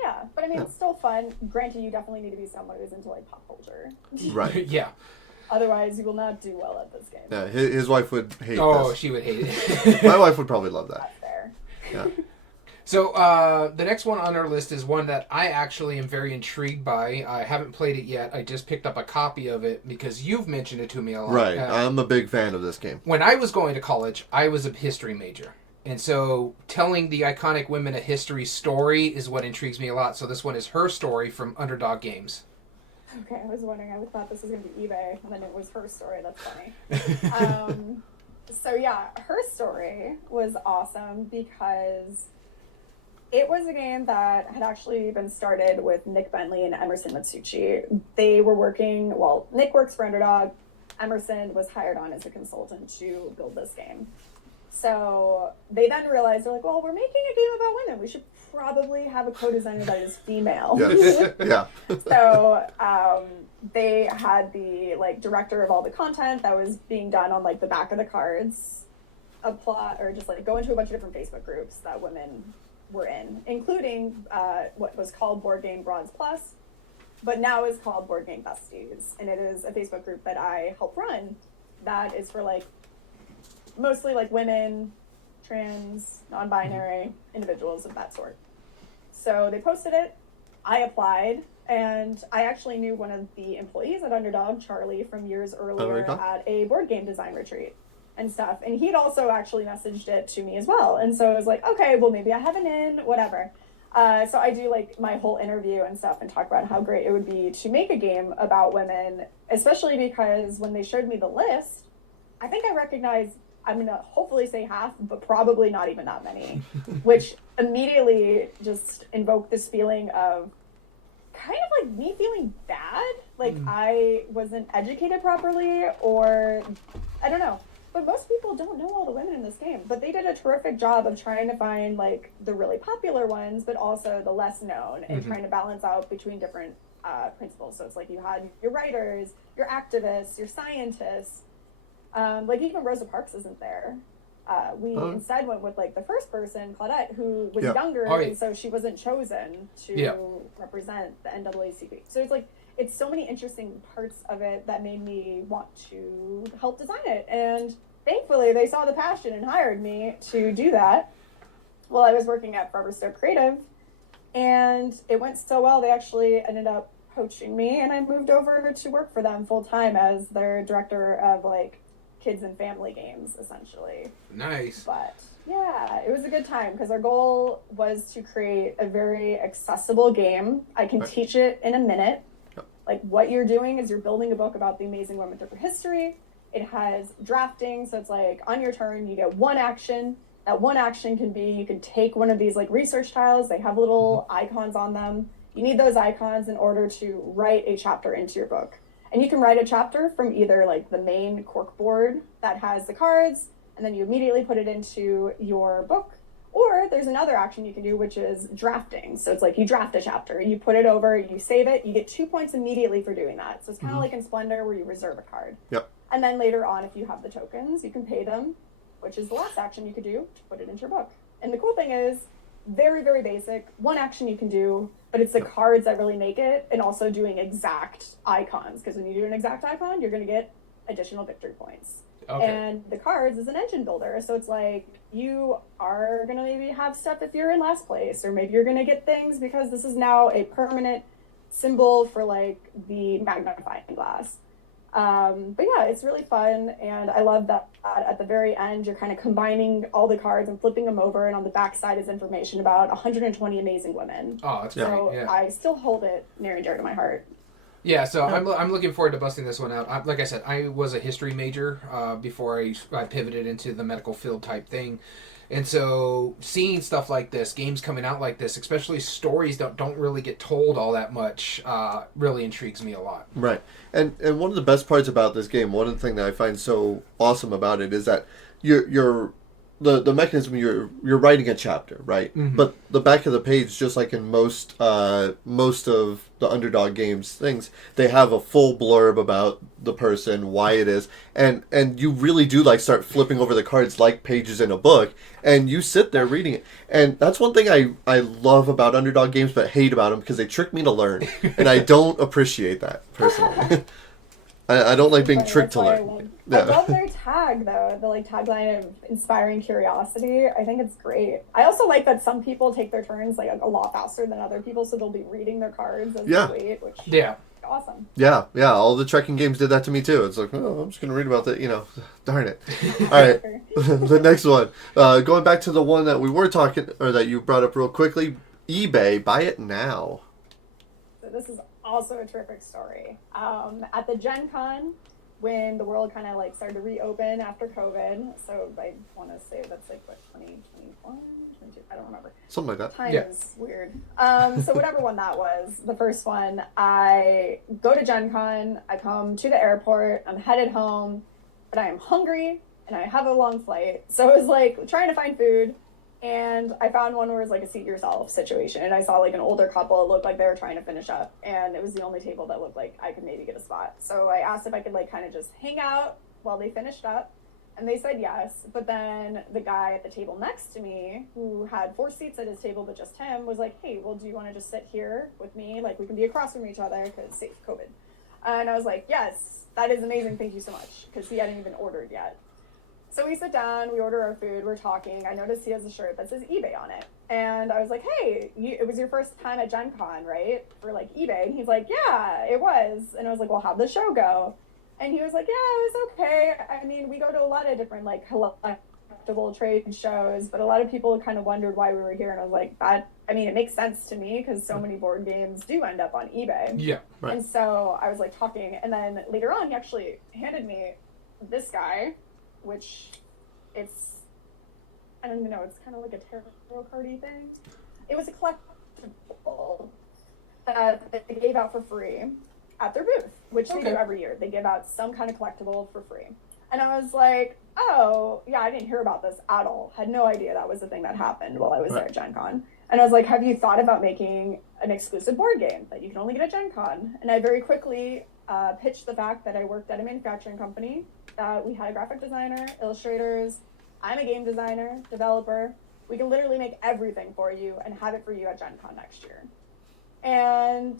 Yeah, but I mean, it's still fun. Granted, you definitely need to be someone who's into like pop culture. Right. Yeah. Otherwise, you will not do well at this game. Yeah, his wife would hate this. Oh, she would hate it. My wife would probably love that. That's fair. Yeah. So the next one on our list is one that I actually am very intrigued by. I haven't played it yet. I just picked up a copy of it because you've mentioned it to me a lot. Right. I'm a big fan of this game. When I was going to college, I was a history major. And so telling the iconic women a history story is what intrigues me a lot. So this one is her story from Underdog Games. Okay, I was wondering. I thought this was going to be eBay, and then it was her story. That's funny. So yeah, her story was awesome because it was a game that had actually been started with Nick Bentley and Emerson Matsuchi. They were working, well, Nick works for Underdog. Emerson was hired on as a consultant to build this game. So they then realized, they're like, well, we're making a game about women. We should probably have a co-designer that is female. Yes. Yeah. So they had the like director of all the content that was being done on like the back of the cards apply, or just like go into a bunch of different Facebook groups that women were in, including what was called Board Game Bronze Plus, but now is called Board Game Besties. And it is a Facebook group that I help run that is for like mostly like women, trans, non-binary individuals of that sort. So they posted it, I applied, and I actually knew one of the employees at Underdog, Charlie, from years earlier at a board game design retreat and stuff. And he'd also actually messaged it to me as well. And so I was like, okay, well, maybe I have an in, whatever. So I do like my whole interview and stuff and talk about how great it would be to make a game about women, especially because when they showed me the list, I think I recognized, I'm going to hopefully say half, but probably not even that many, which immediately just invoked this feeling of kind of like me feeling bad. Like I wasn't educated properly, or I don't know. But most people don't know all the women in this game. But they did a terrific job of trying to find like the really popular ones, but also the less known, and trying to balance out between different principles. So it's like you had your writers, your activists, your scientists. Like even Rosa Parks isn't there. We instead went with like the first person, Claudette, who was younger, and so she wasn't chosen to represent the NAACP. So it's like, it's so many interesting parts of it that made me want to help design it. And thankfully they saw the passion and hired me to do that while I was working at Forever Stoke Creative. And it went so well, they actually ended up poaching me, and I moved over to work for them full time as their director of like kids and family games, essentially. Nice. But yeah, it was a good time because our goal was to create a very accessible game. I can teach it in a minute. Like what you're doing is you're building a book about the amazing women through history. It has drafting, so it's like on your turn you get one action. That one action can be, you can take one of these like research tiles. They have little icons on them. You need those icons in order to write a chapter into your book. And you can write a chapter from either like the main corkboard that has the cards, and then you immediately put it into your book. Or there's another action you can do, which is drafting. So it's like you draft a chapter, you put it over, you save it, you get 2 points immediately for doing that. So it's kind of like in Splendor where you reserve a card. Yep. And then later on, if you have the tokens, you can pay them, which is the last action you could do to put it into your book. And the cool thing is very, very basic. One action you can do, but it's the cards that really make it, and also doing exact icons. Because when you do an exact icon, you're going to get additional victory points. Okay. And the cards is an engine builder. So it's like you are going to maybe have stuff if you're in last place, or maybe you're going to get things because this is now a permanent symbol for like the magnifying glass. But yeah, it's really fun, and I love that at the very end you're kind of combining all the cards and flipping them over, and on the back side is information about 120 amazing women. Oh, that's great. So yeah. I still hold it near and dear to my heart. Yeah, so I'm looking forward to busting this one out. Like I said, I was a history major before I pivoted into the medical field type thing. And so seeing stuff like this, games coming out like this, especially stories that don't really get told all that much, really intrigues me a lot. Right. And one of the best parts about this game, one of the things that I find so awesome about it is that the mechanism, you're writing a chapter, right? Mm-hmm. But the back of the page, just like in most of the Underdog games things, they have a full blurb about the person, why it is, and you really do like start flipping over the cards like pages in a book, and you sit there reading it. And that's one thing I love about Underdog games, but hate about them because they trick me to learn, and I don't appreciate that personally. I don't like being tricked to learn. I love their tag though, the like tagline of inspiring curiosity. I think it's great. I also like that some people take their turns like a lot faster than other people, so they'll be reading their cards as they wait, which is awesome. Yeah. All the trekking games did that to me too. It's like, oh, I'm just gonna read about that, darn it. All right, the next one. Going back to the one that we were talking, or that you brought up real quickly, eBay. Buy it now. So this is also a terrific story. At the Gen Con, when the world kind of like started to reopen after COVID, so I want to say that's like what, 2021, 22, I don't remember. Something like that. Time is weird. So whatever one that was, the first one, I go to Gen Con, I come to the airport, I'm headed home, but I am hungry and I have a long flight. So it was like trying to find food. And I found one where it was like a seat yourself situation. And I saw like an older couple. It looked like they were trying to finish up. And it was the only table that looked like I could maybe get a spot. So I asked if I could like kind of just hang out while they finished up. And they said yes. But then the guy at the table next to me, who had 4 seats at his table but just him, was like, hey, well, do you want to just sit here with me? Like we can be across from each other because safe COVID. And I was like, yes, that is amazing. Thank you so much. Because he hadn't even ordered yet. So we sit down, we order our food, we're talking. I noticed he has a shirt that says eBay on it. And I was like, hey, it was your first time at Gen Con, right? For like eBay. And he's like, yeah, it was. And I was like, well, how'd the show go? And he was like, yeah, it was okay. I mean, we go to a lot of different like collectible trade shows, but a lot of people kind of wondered why we were here. And I was like, it makes sense to me because so many board games do end up on eBay. Yeah. Right. And so I was like talking. And then later on, he actually handed me this guy, which I don't even know, it's kind of like a tarot cardy thing. It was a collectible that they gave out for free at their booth, which they do every year. They give out some kind of collectible for free. And I was like, oh, yeah, I didn't hear about this at all. Had no idea that was the thing that happened while I was there at Gen Con. And I was like, have you thought about making an exclusive board game that you can only get at Gen Con? And I very quickly pitched the fact that I worked at a manufacturing company. We had a graphic designer, illustrators. I'm a game designer, developer. We can literally make everything for you and have it for you at Gen Con next year. And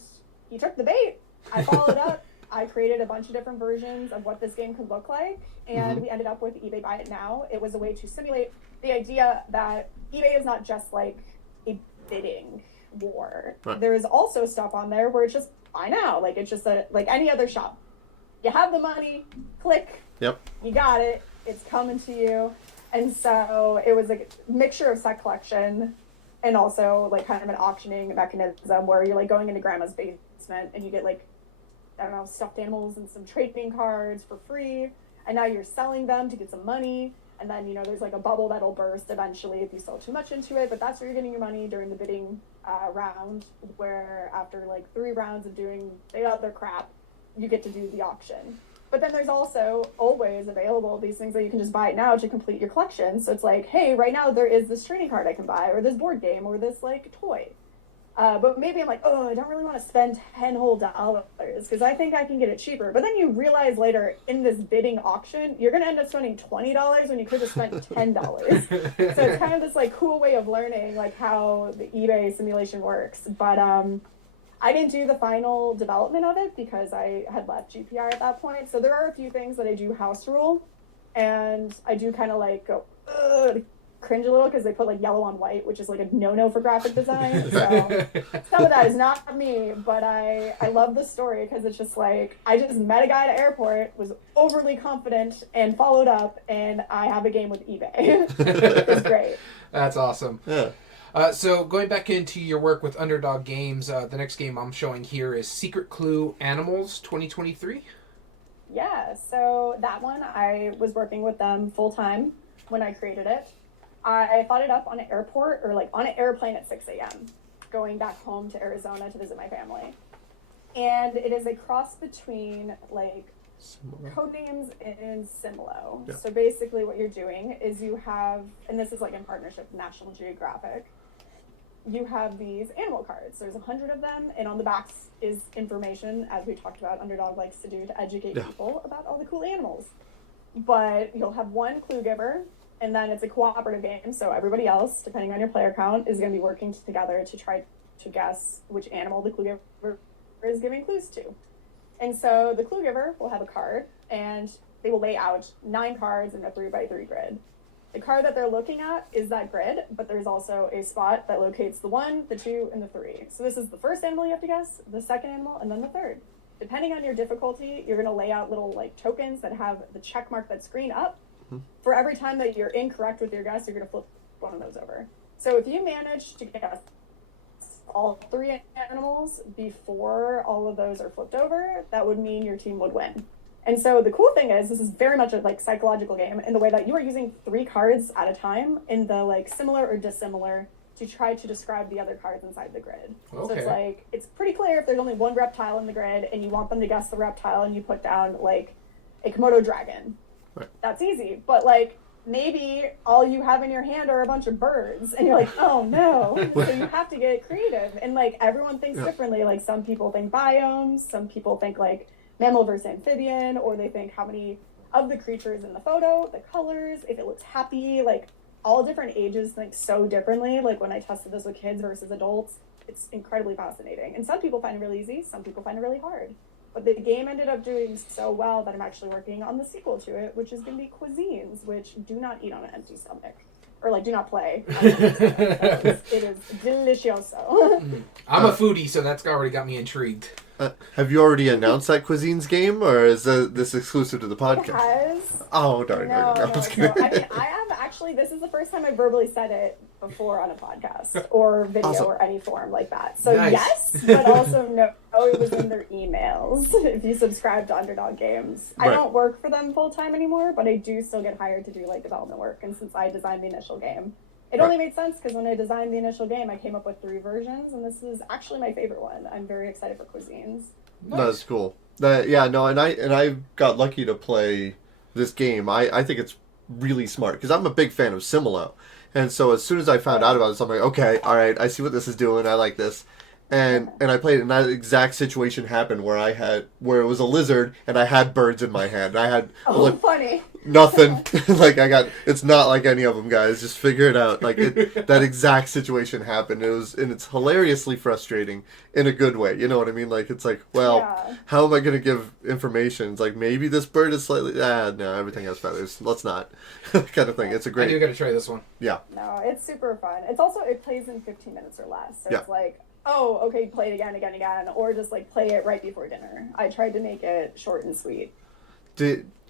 he took the bait. I followed up. I created a bunch of different versions of what this game could look like. And we ended up with eBay Buy It Now. It was a way to simulate the idea that eBay is not just like a bidding war. Right. There is also stuff on there where it's just buy now. Like it's just like any other shop. You have the money, click. Yep. You got it. It's coming to you. And so it was a mixture of set collection and also like kind of an auctioning mechanism where you're like going into grandma's basement and you get like, I don't know, stuffed animals and some trading cards for free. And now you're selling them to get some money. And then, there's like a bubble that'll burst eventually if you sell too much into it. But that's where you're getting your money during the bidding round, where after like 3 rounds of doing the other crap, you get to do the auction. But then there's also always available these things that you can just buy now to complete your collection. So it's like, hey, right now there is this trading card I can buy, or this board game, or this like toy. But maybe I'm like, oh, I don't really want to spend $10 whole because I think I can get it cheaper. But then you realize later in this bidding auction, you're going to end up spending $20 when you could have spent $10. So it's kind of this like cool way of learning like how the eBay simulation works. But I didn't do the final development of it because I had left GPR at that point. So there are a few things that I do house rule, and I do kind of like go, ugh, cringe a little because they put like yellow on white, which is like a no-no for graphic design. So some of that is not me, but I love the story because it's just like I just met a guy at an airport, was overly confident, and followed up, and I have a game with eBay. It's great. That's awesome. Yeah. So going back into your work with Underdog Games, the next game I'm showing here is Secret Clue Animals 2023. Yeah, so that one I was working with them full time when I created it. I thought it up on an airport or like on an airplane at 6 a.m. going back home to Arizona to visit my family. And it is a cross between like Codenames and Similo. Yeah. So basically what you're doing is you have, and this is like in partnership with National Geographic, you have these animal cards. There's 100 of them, and on the backs is information, as we talked about, Underdog likes to do to educate people about all the cool animals. But you'll have one clue giver, and then it's a cooperative game, so everybody else, depending on your player count, is going to be working together to try to guess which animal the clue giver is giving clues to. And so the clue giver will have a card, and they will lay out 9 cards in a 3x3 grid. The card that they're looking at is that grid, but there's also a spot that locates the 1, the 2, and the 3. So this is the first animal you have to guess, the second animal, and then the third. Depending on your difficulty, you're going to lay out little like tokens that have the check mark that's green up. For every time that you're incorrect with your guess, you're going to flip one of those over. So if you manage to guess all 3 animals before all of those are flipped over, that would mean your team would win. And so the cool thing is this is very much a like psychological game in the way that you are using 3 cards at a time in the like similar or dissimilar to try to describe the other cards inside the grid. Okay. So it's like, it's pretty clear if there's only one reptile in the grid and you want them to guess the reptile and you put down like a Komodo dragon. Right. That's easy. But like maybe all you have in your hand are a bunch of birds and you're like, oh no. So you have to get creative. And like everyone thinks differently. Like some people think biomes, some people think like mammal versus amphibian, or they think how many of the creatures in the photo, the colors, if it looks happy, like all different ages think so differently. Like when I tested this with kids versus adults, it's incredibly fascinating. And some people find it really easy, some people find it really hard. But the game ended up doing so well that I'm actually working on the sequel to it, which is going to be Cuisines, which do not eat on an empty stomach. Or, like, do not play on an empty stomach. It is delicioso. I'm a foodie, so that's already got me intrigued. Have you already announced that Cuisines game, or is this exclusive to the podcast? It has. Oh, darn. No. I was kidding. So, I mean, I have actually, this is the first time I've verbally said it before on a podcast or video or any form like that. So nice. Yes, but also no, it was in their emails if you subscribe to Underdog Games. Right. I don't work for them full time anymore, but I do still get hired to do like development work. And since I designed the initial game, it only made sense because when I designed the initial game, I came up with 3 versions, and this is actually my favorite one. I'm very excited for Cuisines. That's cool. And I got lucky to play this game. I think it's really smart because I'm a big fan of Similo. And so as soon as I found out about this, I'm like, okay, all right, I see what this is doing. I like this. And I played it, and that exact situation happened where it was a lizard, and I had birds in my hand. I had Funny. Nothing. It's not like any of them, guys. Just figure it out. Like that exact situation happened. It's hilariously frustrating in a good way. You know what I mean? Like it's like, well, how am I going to give information? It's like maybe this bird is slightly. No, everything has feathers. Let's not. Kind of thing. It's a great. I do got to try this one. Yeah. No, it's super fun. It's also it plays in 15 minutes or less. So it's like, oh, okay, play it again, or just like play it right before dinner. I tried to make it short and sweet.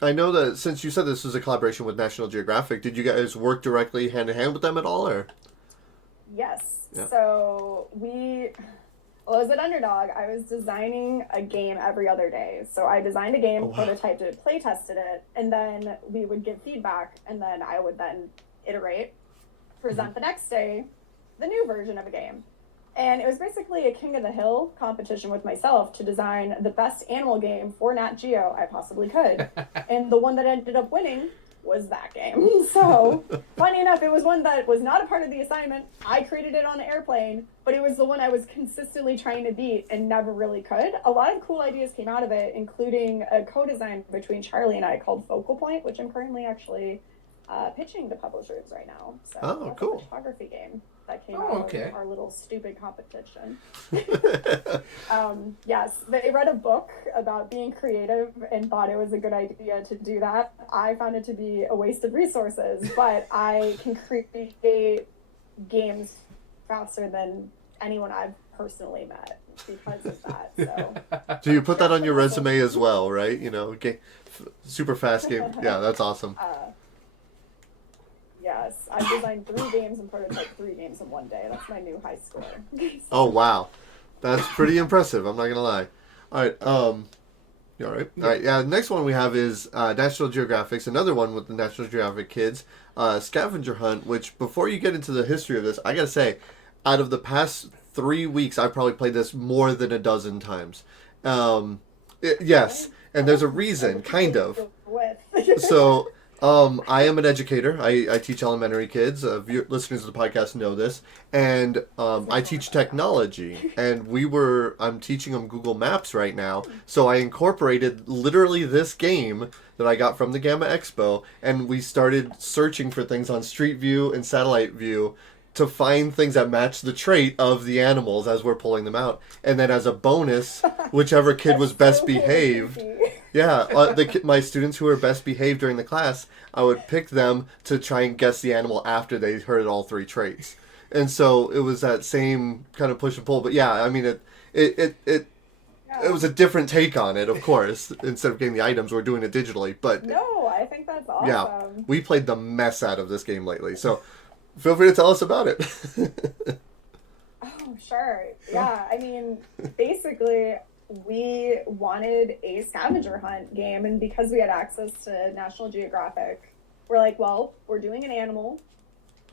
I know that since you said this was a collaboration with National Geographic, did you guys work directly hand in hand with them at all, or? Yes. Yeah. So as an Underdog, I was designing a game every other day. So I designed a game, prototyped it, play tested it, and then we would give feedback, and then I would then iterate, present the next day, the new version of a game. And it was basically a King of the Hill competition with myself to design the best animal game for Nat Geo I possibly could. And the one that ended up winning was that game. So, funny enough, it was one that was not a part of the assignment. I created it on an airplane, but it was the one I was consistently trying to beat and never really could. A lot of cool ideas came out of it, including a co-design between Charlie and I called Focal Point, which I'm currently actually pitching to publishers right now. So oh, cool. A photography game that came out of our little stupid competition. Yes, they read a book about being creative and thought it was a good idea to do that. I found it to be a waste of resources, but I can create games faster than anyone I've personally met because of that. So you put that on your resume as well, right? You know, super fast game. Yeah, that's awesome. Yes, I've designed 3 games and prototyped 3 games in one day. That's my new high score. Oh, wow. That's pretty impressive, I'm not going to lie. All right, you all right? All right, yeah, the next one we have is National Geographic's, another one with the National Geographic kids, Scavenger Hunt, which before you get into the history of this, I got to say, out of the past 3 weeks, I've probably played this more than a dozen times. Yes, and there's a reason, kind of. So... I am an educator. I teach elementary kids. Listeners of the podcast know this. And I teach technology. And I'm teaching them Google Maps right now. So I incorporated literally this game that I got from the Gamma Expo. And we started searching for things on Street View and Satellite View to find things that match the trait of the animals as we're pulling them out. And then as a bonus, whichever kid was best behaved... Yeah, my students who were best behaved during the class, I would pick them to try and guess the animal after they heard all 3 traits. And so it was that same kind of push and pull. But yeah, I mean, it was a different take on it, of course. Instead of getting the items, we're doing it digitally. But no, I think that's awesome. Yeah, we played the mess out of this game lately. So feel free to tell us about it. Oh, sure. Yeah, I mean, basically... we wanted a scavenger hunt game, and because we had access to National Geographic, we're like, well, we're doing an animal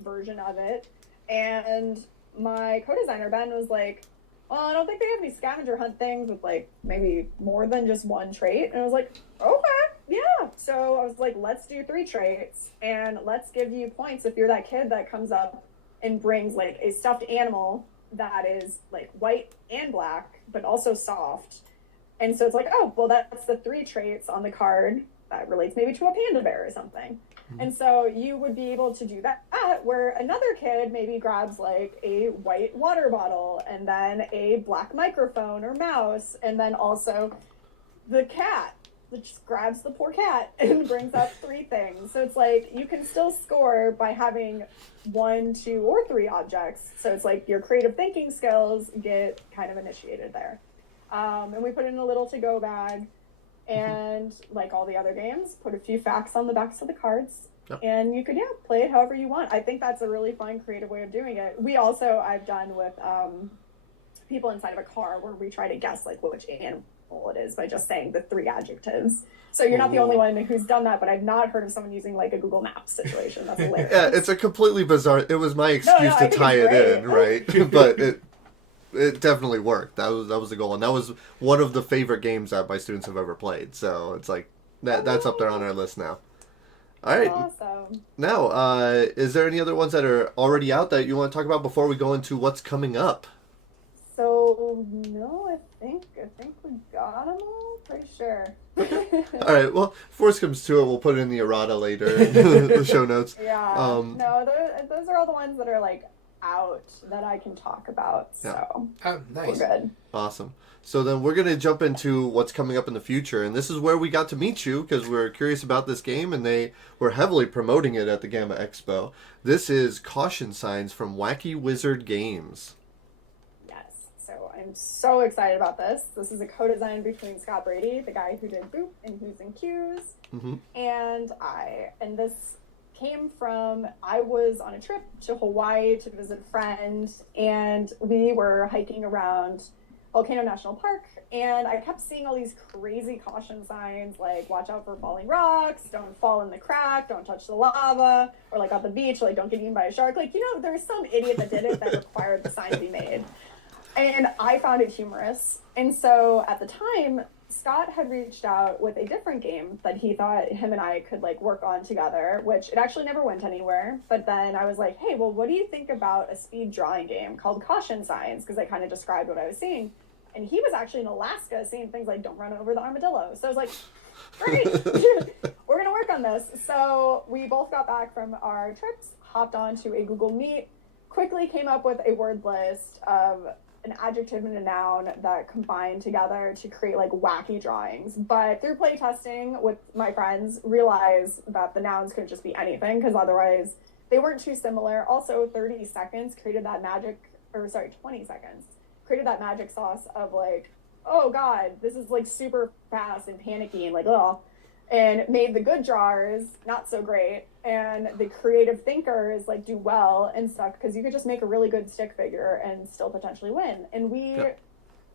version of it. And my co-designer Ben was like, well, I don't think they have any scavenger hunt things with like maybe more than just 1 trait. And I was like, okay, yeah. So I was like, let's do 3 traits and let's give you points if you're that kid that comes up and brings like a stuffed animal that is like white and black but also soft. And so it's like, oh, well, that's the 3 traits on the card that relates maybe to a panda bear or something. Mm-hmm. And so you would be able to do that where another kid maybe grabs like a white water bottle and then a black microphone or mouse, and then also the cat that just grabs the poor cat and brings up 3 things. So it's like you can still score by having 1, 2, or 3 objects. So it's like your creative thinking skills get kind of initiated there. And we put in a little to-go bag, and like all the other games, put a few facts on the backs of the cards. Yep. And you could, play it however you want. I think that's a really fun, creative way of doing it. I've done with people inside of a car where we try to guess like which animal it is by just saying the 3 adjectives. So you're not the only one who's done that, but I've not heard of someone using like a Google Maps situation. That's hilarious. Yeah, it's a completely bizarre. It was my excuse to tie it in, right? But it definitely worked. That was the goal, and that was one of the favorite games that my students have ever played. So it's like that's up there on our list now. All right. Awesome. Now, is there any other ones that are already out that you want to talk about before we go into what's coming up? So no, I think we got them all. Pretty sure. All right. Well, if worst comes to it, we'll put it in the errata later in the show notes. Yeah. No, those are all the ones that are like out that I can talk about. So nice. We're good. Awesome. So then we're going to jump into what's coming up in the future. And this is where we got to meet you because we're curious about this game, and they were heavily promoting it at the Gamma Expo. This is Caution Signs from Wacky Wizard Games. Yes. So I'm so excited about this. This is a co-design between Scott Brady, the guy who did Boop and Who's in Cues, and I. And this came from, I was on a trip to Hawaii to visit a friend, and we were hiking around Volcano National Park, and I kept seeing all these crazy caution signs like watch out for falling rocks, don't fall in the crack, don't touch the lava, or like on the beach, like don't get eaten by a shark. Like, there's some idiot that did it that required the sign to be made. And I found it humorous. And so at the time, Scott had reached out with a different game that he thought him and I could like work on together, which it actually never went anywhere. But then I was like, hey, well, what do you think about a speed drawing game called Caution Signs? Because I kind of described what I was seeing. And he was actually in Alaska seeing things like don't run over the armadillo. So I was like, great, we're going to work on this. So we both got back from our trips, hopped onto a Google Meet, quickly came up with a word list of an adjective and a noun that combined together to create like wacky drawings. But through playtesting with my friends, realized that the nouns couldn't just be anything because otherwise they weren't too similar. Also, 30 seconds created that magic, or sorry, 20 seconds created that magic sauce of like, oh God, this is like super fast and panicky and like, oh, and made the good drawers not so great and the creative thinkers like do well and stuff because you could just make a really good stick figure and still potentially win. And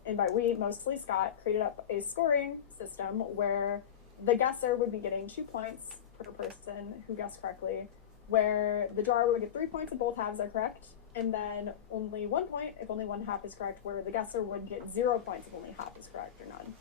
and by we, mostly Scott, created up a scoring system where the guesser would be getting 2 points per person who guessed correctly, where the drawer would get 3 points if both halves are correct, and then only 1 point if only one half is correct, where the guesser would get 0 points if only half is correct or none.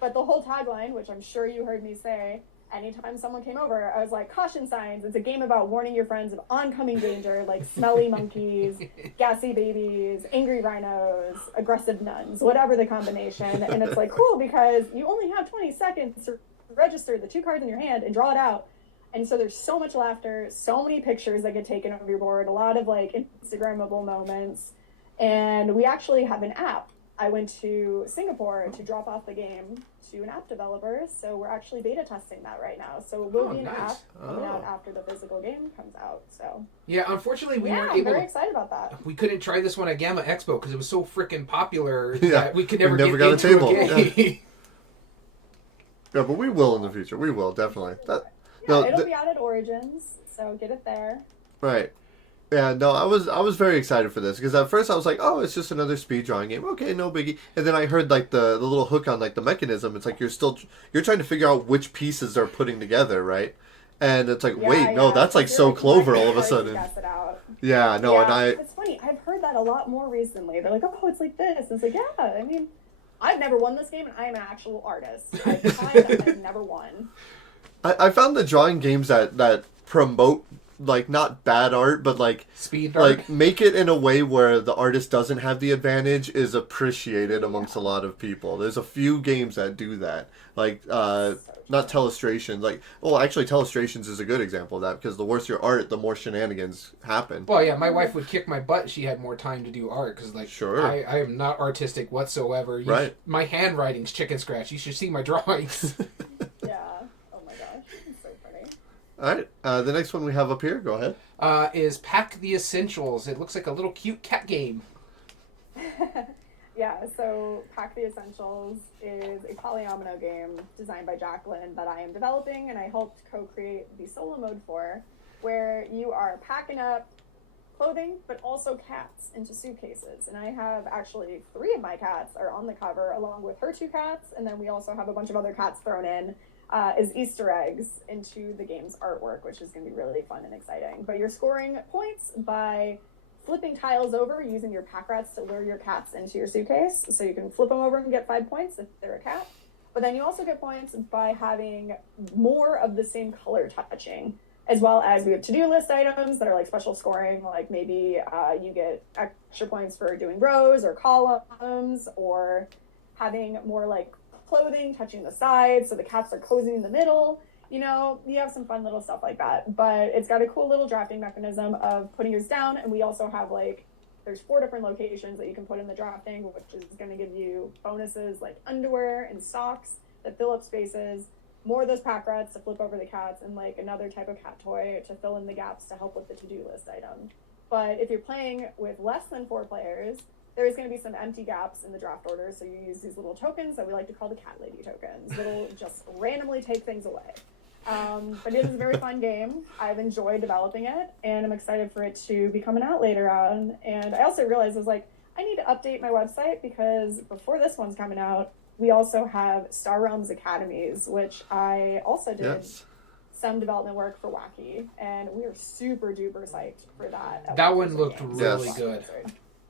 But the whole tagline, which I'm sure you heard me say, anytime someone came over, I was like, Caution Signs, it's a game about warning your friends of oncoming danger, like smelly monkeys, gassy babies, angry rhinos, aggressive nuns, whatever the combination. And it's like, cool, because you only have 20 seconds to register the 2 cards in your hand and draw it out. And so there's so much laughter, so many pictures that get taken of your board, a lot of like Instagrammable moments. And we actually have an app. I went to Singapore to drop off the game to an app developer, so we're actually beta testing that right now. So it will be an app coming out after the physical game comes out. So yeah, unfortunately we weren't able. I'm very excited about that. We couldn't try this one at Gamma Expo because it was so freaking popular that we could never got into a table. Yeah, but we will in the future. We will definitely. It'll be out at Origins, so get it there. Right. Yeah, no, I was very excited for this because at first I was like, oh, it's just another speed drawing game. Okay, no biggie. And then I heard like the little hook on like the mechanism. It's like you're trying to figure out which pieces they're putting together, right? And it's like, no, that's like so clever all of a sudden. Yeah, no, and it's funny. I've heard that a lot more recently. They're like, oh, it's like this. And it's like, yeah, I mean, I've never won this game, and I am an actual artist. I've tried and I've never won. I found the drawing games that promote like not bad art, but like speed art, like make it in a way where the artist doesn't have the advantage is appreciated amongst a lot of people. There's a few games that do that, like not Telestrations. Like, well, actually, Telestrations is a good example of that because the worse your art, the more shenanigans happen. Well, yeah, my wife would kick my butt. She had more time to do art because, like, sure, I am not artistic whatsoever. Right, my handwriting's chicken scratch. You should see my drawings. Yeah. All right, the next one we have up here, go ahead. Is Pack the Essentials. It looks like a little cute cat game. Yeah, so Pack the Essentials is a polyomino game designed by Jacqueline that I am developing and I helped co-create the solo mode for, where you are packing up clothing, but also cats into suitcases. And I have actually 3 of my cats are on the cover along with her 2 cats, and then we also have a bunch of other cats thrown in. Is Easter eggs into the game's artwork, which is going to be really fun and exciting. But you're scoring points by flipping tiles over using your pack rats to lure your cats into your suitcase. So you can flip them over and get 5 points if they're a cat. But then you also get points by having more of the same color touching, as well as we have to-do list items that are like special scoring, like maybe you get extra points for doing rows or columns, or having more like clothing touching the sides so the cats are cozy in the middle. You know, you have some fun little stuff like that, but it's got a cool little drafting mechanism of putting yours down. And we also have like, there's 4 different locations that you can put in the drafting, which is going to give you bonuses like underwear and socks that fill up spaces, more of those pack rats to flip over the cats, and like another type of cat toy to fill in the gaps to help with the to-do list item. But if you're playing with less than 4 players, there is going to be some empty gaps in the draft order, so you use these little tokens that we like to call the cat lady tokens. That'll just randomly take things away. But it is a very fun game. I've enjoyed developing it, and I'm excited for it to be coming out later on. And I also realized I was like, I need to update my website because before this one's coming out, we also have Star Realms Academies, which I also did some development work for Wacky, and we are super duper psyched for that. That one looked really good.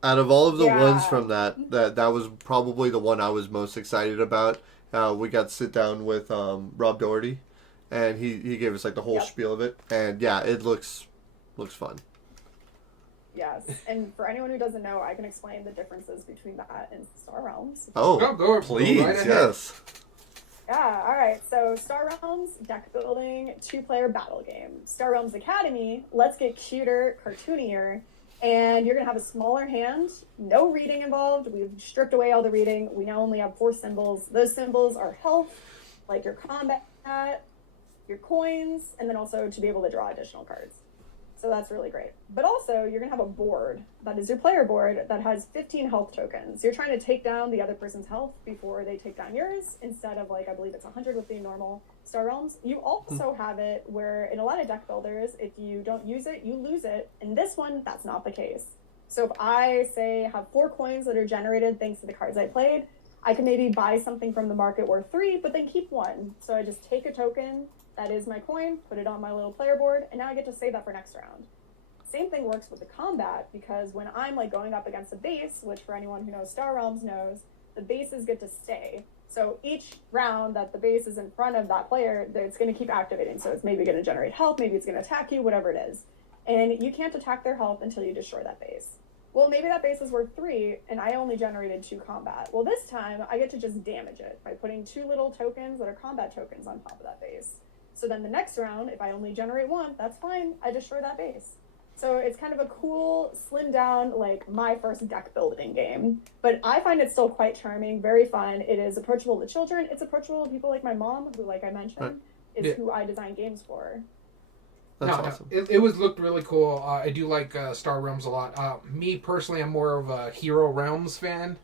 Out of all of the ones from that was probably the one I was most excited about. we got to sit down with Rob Doherty, and he gave us like the whole spiel of it, and yeah, it looks fun. Yes, and for anyone who doesn't know, I can explain the differences between that and Star Realms. Oh, please, right yes. Yeah, all right. So Star Realms, deck building, 2-player battle game. Star Realms Academy, let's get cuter, cartoonier, and you're going to have a smaller hand, no reading involved. We've stripped away all the reading. We now only have 4 symbols. Those symbols are health, like your combat, your coins, and then also to be able to draw additional cards. So that's really great. But also, you're going to have a board that is your player board that has 15 health tokens. You're trying to take down the other person's health before they take down yours, instead of, like, I believe it's 100 with the normal Star Realms. You also have it where, in a lot of deck builders, if you don't use it, you lose it. In this one, that's not the case. So if I, say, have 4 coins that are generated thanks to the cards I played, I can maybe buy something from the market worth 3, but then keep 1. So I just take a token, that is my coin, put it on my little player board, and now I get to save that for next round. Same thing works with the combat, because when I'm like going up against a base, which for anyone who knows Star Realms knows, the bases get to stay. So each round that the base is in front of that player, it's going to keep activating. So it's maybe going to generate health, maybe it's going to attack you, whatever it is. And you can't attack their health until you destroy that base. Well, maybe that base is worth 3, and I only generated 2 combat. Well, this time, I get to just damage it by putting 2 little tokens that are combat tokens on top of that base. So then the next round, if I only generate 1, that's fine. I destroy that base. So it's kind of a cool, slimmed down, like, my first deck building game. But I find it still quite charming, very fun. It is approachable to children. It's approachable to people like my mom, who, like I mentioned, is who I design games for. That's awesome. It looked really cool. I do like Star Realms a lot. Me, personally, I'm more of a Hero Realms fan.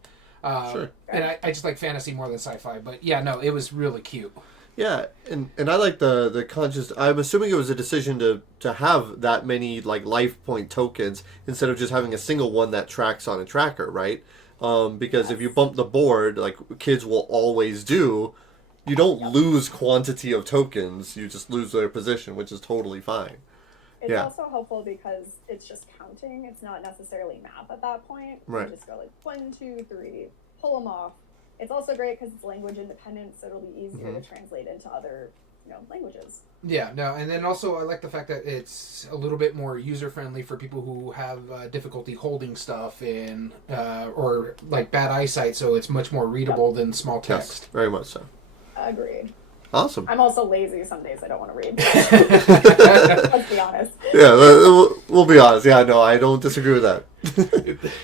Sure. And I just like fantasy more than sci-fi. But yeah, no, it was really cute. Yeah, and I like the conscious. I'm assuming it was a decision to have that many like life point tokens instead of just having a single one that tracks on a tracker, right? Because if you bump the board, like kids will always do, you don't lose quantity of tokens. You just lose their position, which is totally fine. It's also helpful because it's just counting. It's not necessarily math at that point. Right. You just go like 1, 2, 3, pull them off. It's also great because it's language independent, so it'll be easier to translate into other, languages. Yeah, no, and then also I like the fact that it's a little bit more user friendly for people who have difficulty holding stuff and or like bad eyesight, so it's much more readable than small text. Yes, very much so. Agreed. Awesome. I'm also lazy. Some days I don't want to read. Let's be honest. Yeah, we'll be honest. Yeah, no, I don't disagree with that.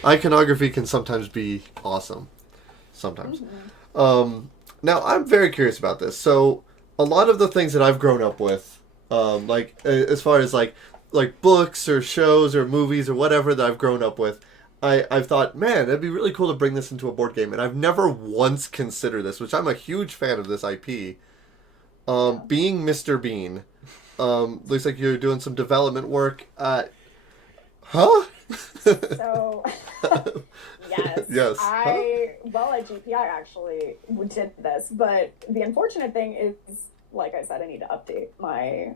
Iconography can sometimes be awesome. Sometimes. Now, I'm very curious about this. So, a lot of the things that I've grown up with, like as far as like books or shows or movies or whatever that I've grown up with, I've thought, man, it'd be really cool to bring this into a board game. And I've never once considered this, which I'm a huge fan of this IP. Being Mr. Bean. Looks like you're doing some development work. Huh? So, yes. Yes. At GPI actually did this, but the unfortunate thing is, like I said, I need to update my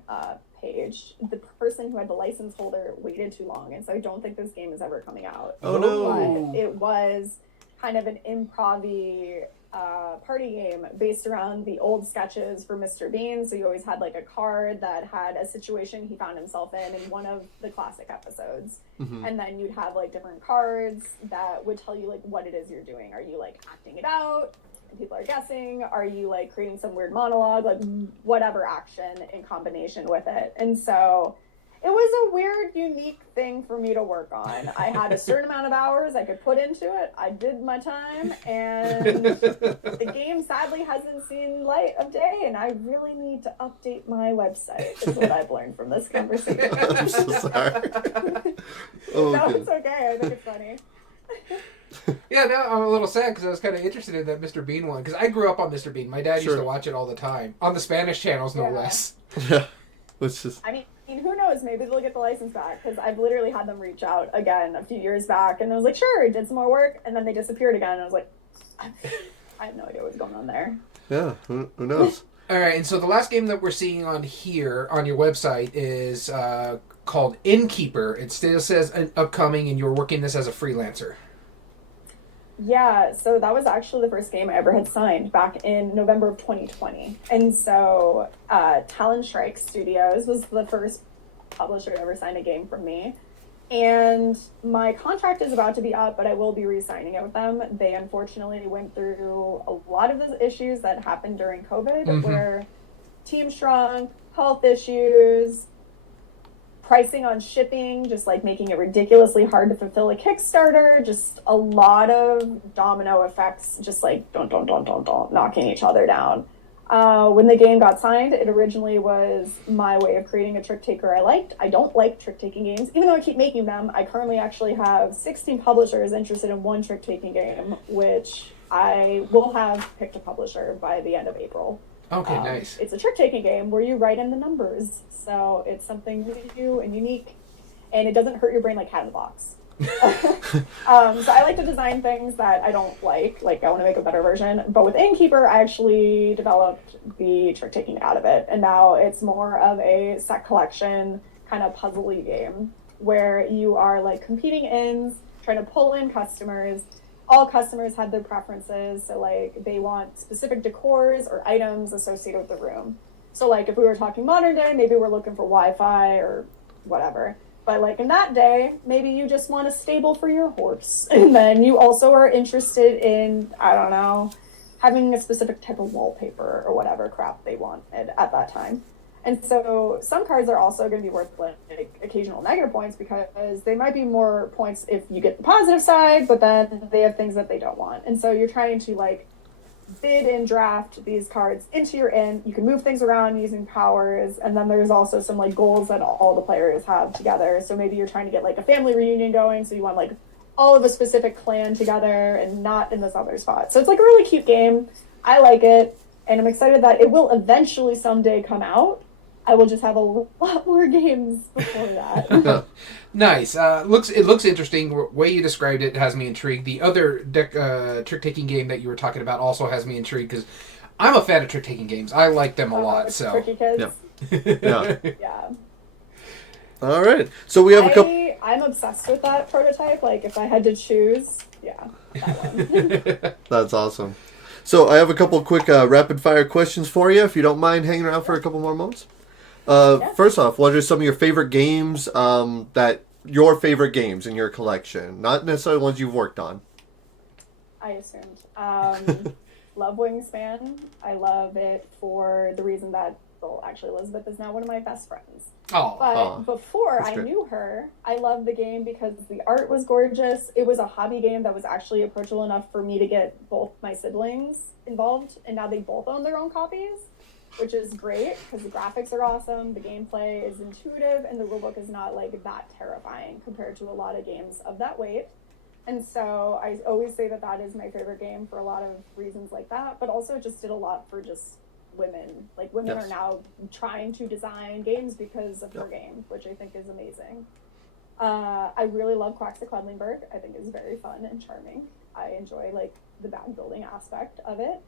page. The person who had the license holder waited too long, and so I don't think this game is ever coming out. Oh no! But it was kind of an improv-y party game based around the old sketches for Mr. Bean. So you always had like a card that had a situation he found himself in one of the classic episodes. And then you'd have like different cards that would tell you like what it is you're doing. Are you like acting it out and people are guessing? Are you like creating some weird monologue? Like whatever action in combination with it. And so it was a weird, unique thing for me to work on. I had a certain amount of hours I could put into it. I did my time, and the game sadly hasn't seen light of day, and I really need to update my website, is what I've learned from this conversation. I'm so sorry. No, it's okay. I think it's funny. Yeah, no, I'm a little sad because I was kind of interested in that Mr. Bean one, because I grew up on Mr. Bean. My dad used to watch it all the time, on the Spanish channels, no less. Yeah, which is... I mean, who knows? Maybe they'll get the license back, because I've literally had them reach out again a few years back, and I was like, sure, did some more work, and then they disappeared again, and I was like, I have no idea what's going on there. Yeah, who knows? All right, and so the last game that we're seeing on here, on your website, is called Innkeeper. It still says upcoming, and you're working this as a freelancer. Yeah, so that was actually the first game I ever had signed back in November of 2020. And so Talon Strike Studios was the first publisher to ever sign a game from me. And my contract is about to be up, but I will be re-signing it with them. They unfortunately went through a lot of the issues that happened during COVID, where team shrunk, health issues, pricing on shipping, just like making it ridiculously hard to fulfill a Kickstarter, just a lot of domino effects, just like don't, knocking each other down. When the game got signed, it originally was my way of creating a trick taker I liked. I don't like trick taking games, even though I keep making them. I currently actually have 16 publishers interested in one trick taking game, which I will have picked a publisher by the end of April. Okay, nice. It's a trick-taking game where you write in the numbers, so it's something new and unique, and it doesn't hurt your brain like Cat in the Box. So I like to design things that I don't like I want to make a better version. But with Innkeeper, I actually developed the trick-taking out of it, and now it's more of a set collection kind of puzzle-y game where you are like competing inns, trying to pull in customers. All customers had their preferences, so like they want specific decors or items associated with the room. So like if we were talking modern day, maybe we're looking for Wi-Fi or whatever. But like in that day, maybe you just want a stable for your horse. And then you also are interested in, I don't know, having a specific type of wallpaper or whatever crap they wanted at that time. And so some cards are also going to be worth like occasional negative points because they might be more points if you get the positive side, but then they have things that they don't want. And so you're trying to like bid and draft these cards into your inn. You can move things around using powers. And then there's also some like goals that all the players have together. So maybe you're trying to get like a family reunion going. So you want like all of a specific clan together and not in this other spot. So it's like a really cute game. I like it. And I'm excited that it will eventually someday come out. I will just have a lot more games before that. Nice. It looks interesting. The way you described it has me intrigued. The other trick-taking game that you were talking about also has me intrigued because I'm a fan of trick-taking games. I like them a lot. So Tricky Kids. Yeah. Yeah. All right. So we have a couple. I'm obsessed with that prototype. Like if I had to choose, yeah, that one. That's awesome. So I have a couple quick rapid-fire questions for you, if you don't mind hanging around for a couple more moments. First off, what are some of your favorite games your favorite games in your collection? Not necessarily ones you've worked on. I assumed. Love Wingspan. I love it for the reason that, well, actually Elizabeth is now one of my best friends. But before I knew her, I loved the game because the art was gorgeous. It was a hobby game that was actually approachable enough for me to get both my siblings involved, and now they both own their own copies, which is great because the graphics are awesome, the gameplay is intuitive, and the rulebook is not like that terrifying compared to a lot of games of that weight. And so I always say that is my favorite game for a lot of reasons like that, but also it just did a lot for just women. Like women are now trying to design games because of her game, which I think is amazing. I really love Quacks of Quedlinburg. I think it's very fun and charming. I enjoy like the bag building aspect of it.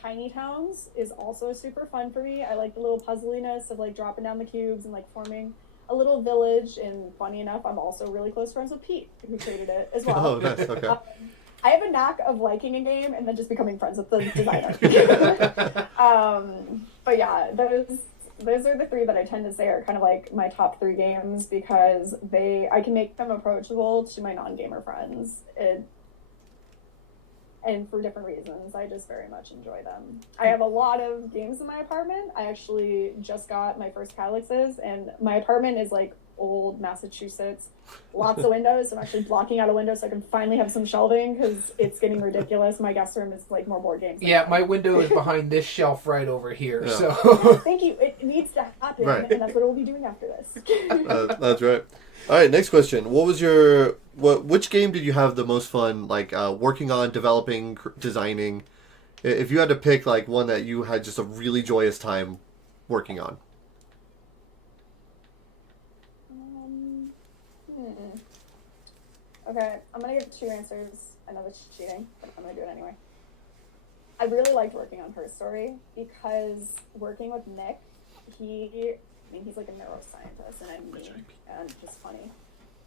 Tiny Towns is also super fun for me. I like the little puzzliness of like dropping down the cubes and like forming a little village. And funny enough, I'm also really close friends with Pete, who created it as well. Oh, nice. Okay. I have a knack of liking a game and then just becoming friends with the designer. But yeah, those are the three that I tend to say are kind of like my top three games because I can make them approachable to my non-gamer friends. And for different reasons, I just very much enjoy them. I have a lot of games in my apartment. I actually just got my first Calyxes, and my apartment is like old Massachusetts. Lots of windows. I'm actually blocking out a window so I can finally have some shelving because it's getting ridiculous. My guest room is like more board games. Yeah, my window is behind this shelf right over here. Yeah. So thank you. It needs to happen, right. And that's what we'll be doing after this. That's right. All right, next question. Which game did you have the most fun, like, working on, developing, designing? If you had to pick, like, one that you had just a really joyous time working on. Okay, I'm going to give two answers. I know that's cheating, but I'm going to do it anyway. I really liked working on Her Story because working with Nick, he's like a neuroscientist and I'm me and just funny.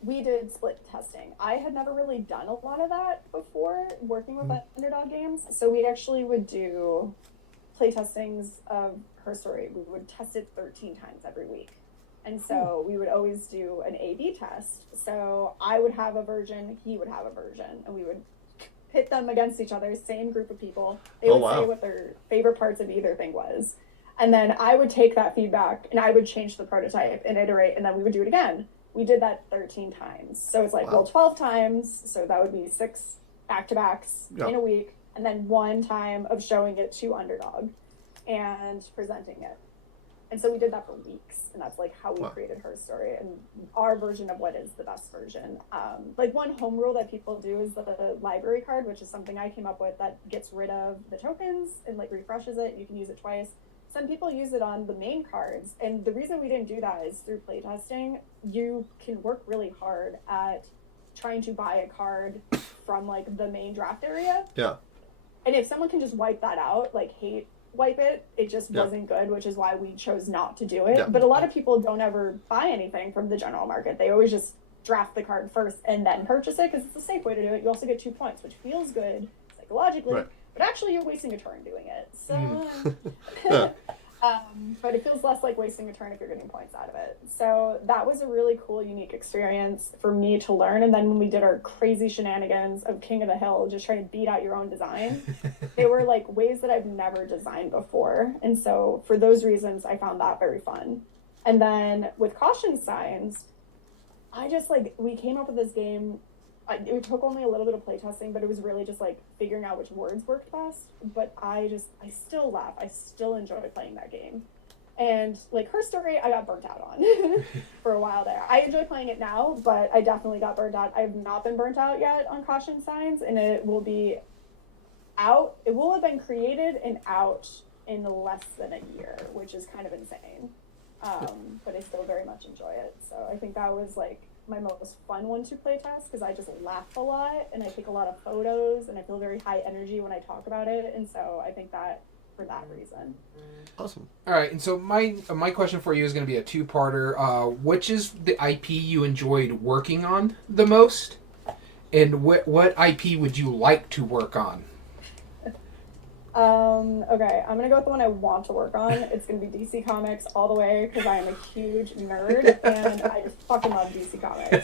we did split testing. I had never really done a lot of that before working with Underdog Games. So we actually would do play testings of Her Story. We would test it 13 times every week. And so we would always do an A/B test. So I would have a version, he would have a version, and we would pit them against each other, same group of people. They would say what their favorite parts of either thing was. And then I would take that feedback and I would change the prototype and iterate, and then we would do it again. We did that 13 times. So it's like, 12 times. So that would be 6 back-to-backs in a week. And then 1 time of showing it to Underdog and presenting it. And so we did that for weeks. And that's like how we created Her Story and our version of what is the best version. Like one home rule that people do is the library card, which is something I came up with that gets rid of the tokens and like refreshes it. You can use it twice. Some people use it on the main cards, and the reason we didn't do that is through playtesting, you can work really hard at trying to buy a card from like the main draft area. Yeah. And if someone can just wipe that out, like wipe it, it just wasn't good, which is why we chose not to do it. Yeah. But a lot of people don't ever buy anything from the general market. They always just draft the card first and then purchase it because it's a safe way to do it. You also get 2 points, which feels good psychologically. Right. But actually, you're wasting a turn doing it. So, but it feels less like wasting a turn if you're getting points out of it. So that was a really cool, unique experience for me to learn. And then when we did our crazy shenanigans of King of the Hill, just trying to beat out your own design, they were like ways that I've never designed before. And so for those reasons, I found that very fun. And then with caution signs, we came up with this game. It took only a little bit of playtesting, but it was really just like figuring out which words worked best. But I still laugh. I still enjoy playing that game. And like Her Story, I got burnt out on for a while there. I enjoy playing it now, but I definitely got burnt out. I have not been burnt out yet on Caution Signs, and it will be out. It will have been created and out in less than a year, which is kind of insane. But I still very much enjoy it. So I think that was like my most fun one to play test because I just laugh a lot and I take a lot of photos and I feel very high energy when I talk about it, and so I think that for that reason. Awesome. All right, and so my question for you is going to be a 2-parter. Which is the IP you enjoyed working on the most, and what IP would you like to work on? Okay, I'm gonna go with the one I want to work on. It's gonna be DC Comics all the way because I am a huge nerd and I just fucking love DC Comics.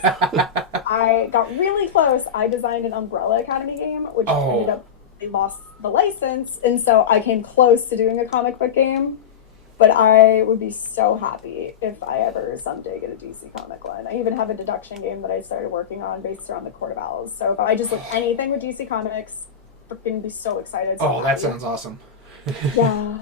I got really close. I designed an Umbrella Academy game, which ended up, they lost the license, and so I came close to doing a comic book game, but I would be so happy if I ever someday get a DC comic one. I even have a deduction game that I started working on based around the Court of Owls. So if I just look anything with DC Comics, freaking be so excited. So that sounds awesome. Yeah.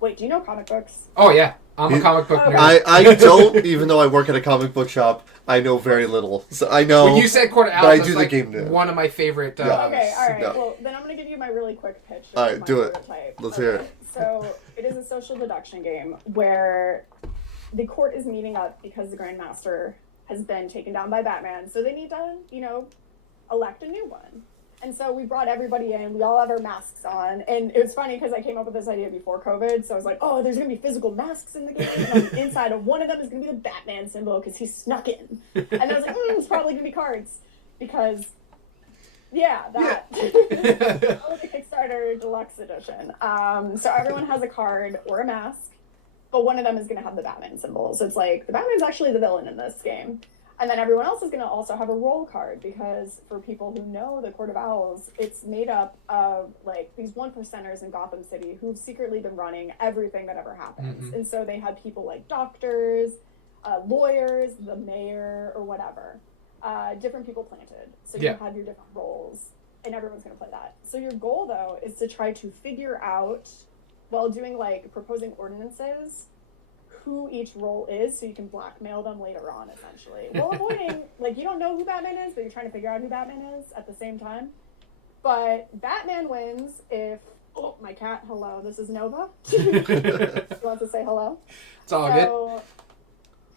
Wait, do you know comic books? Oh yeah, I'm a comic book nerd. I don't, even though I work at a comic book shop. I know very little. So I know. When you said Court of Owls, I do like the game one of my favorite. Okay, all right. Yeah. Well, then I'm going to give you my really quick pitch. All right, do it. Let's hear it. So it is a social deduction game where the court is meeting up because the Grand Master has been taken down by Batman. So they need to, elect a new one. And so we brought everybody in. We all had our masks on. And it was funny because I came up with this idea before COVID. So I was like, there's going to be physical masks in the game. And on the inside of one of them is going to be the Batman symbol because he snuck in. And I was like, it's probably going to be cards. Because, that was the Kickstarter Deluxe Edition. So everyone has a card or a mask. But one of them is going to have the Batman symbol. So it's like, the Batman's actually the villain in this game. And then everyone else is going to also have a role card because for people who know the Court of Owls, it's made up of like these 1%ers in Gotham City who've secretly been running everything that ever happens. Mm-hmm. And so they have people like doctors, lawyers, the mayor, or whatever. Different people planted. So you have your different roles and everyone's going to play that. So your goal though is to try to figure out while doing like proposing ordinances who each role is, so you can blackmail them later on, essentially. While avoiding, you don't know who Batman is, but you're trying to figure out who Batman is at the same time. But Batman wins if, my cat, hello, this is Nova. She wants to say hello. It's all good.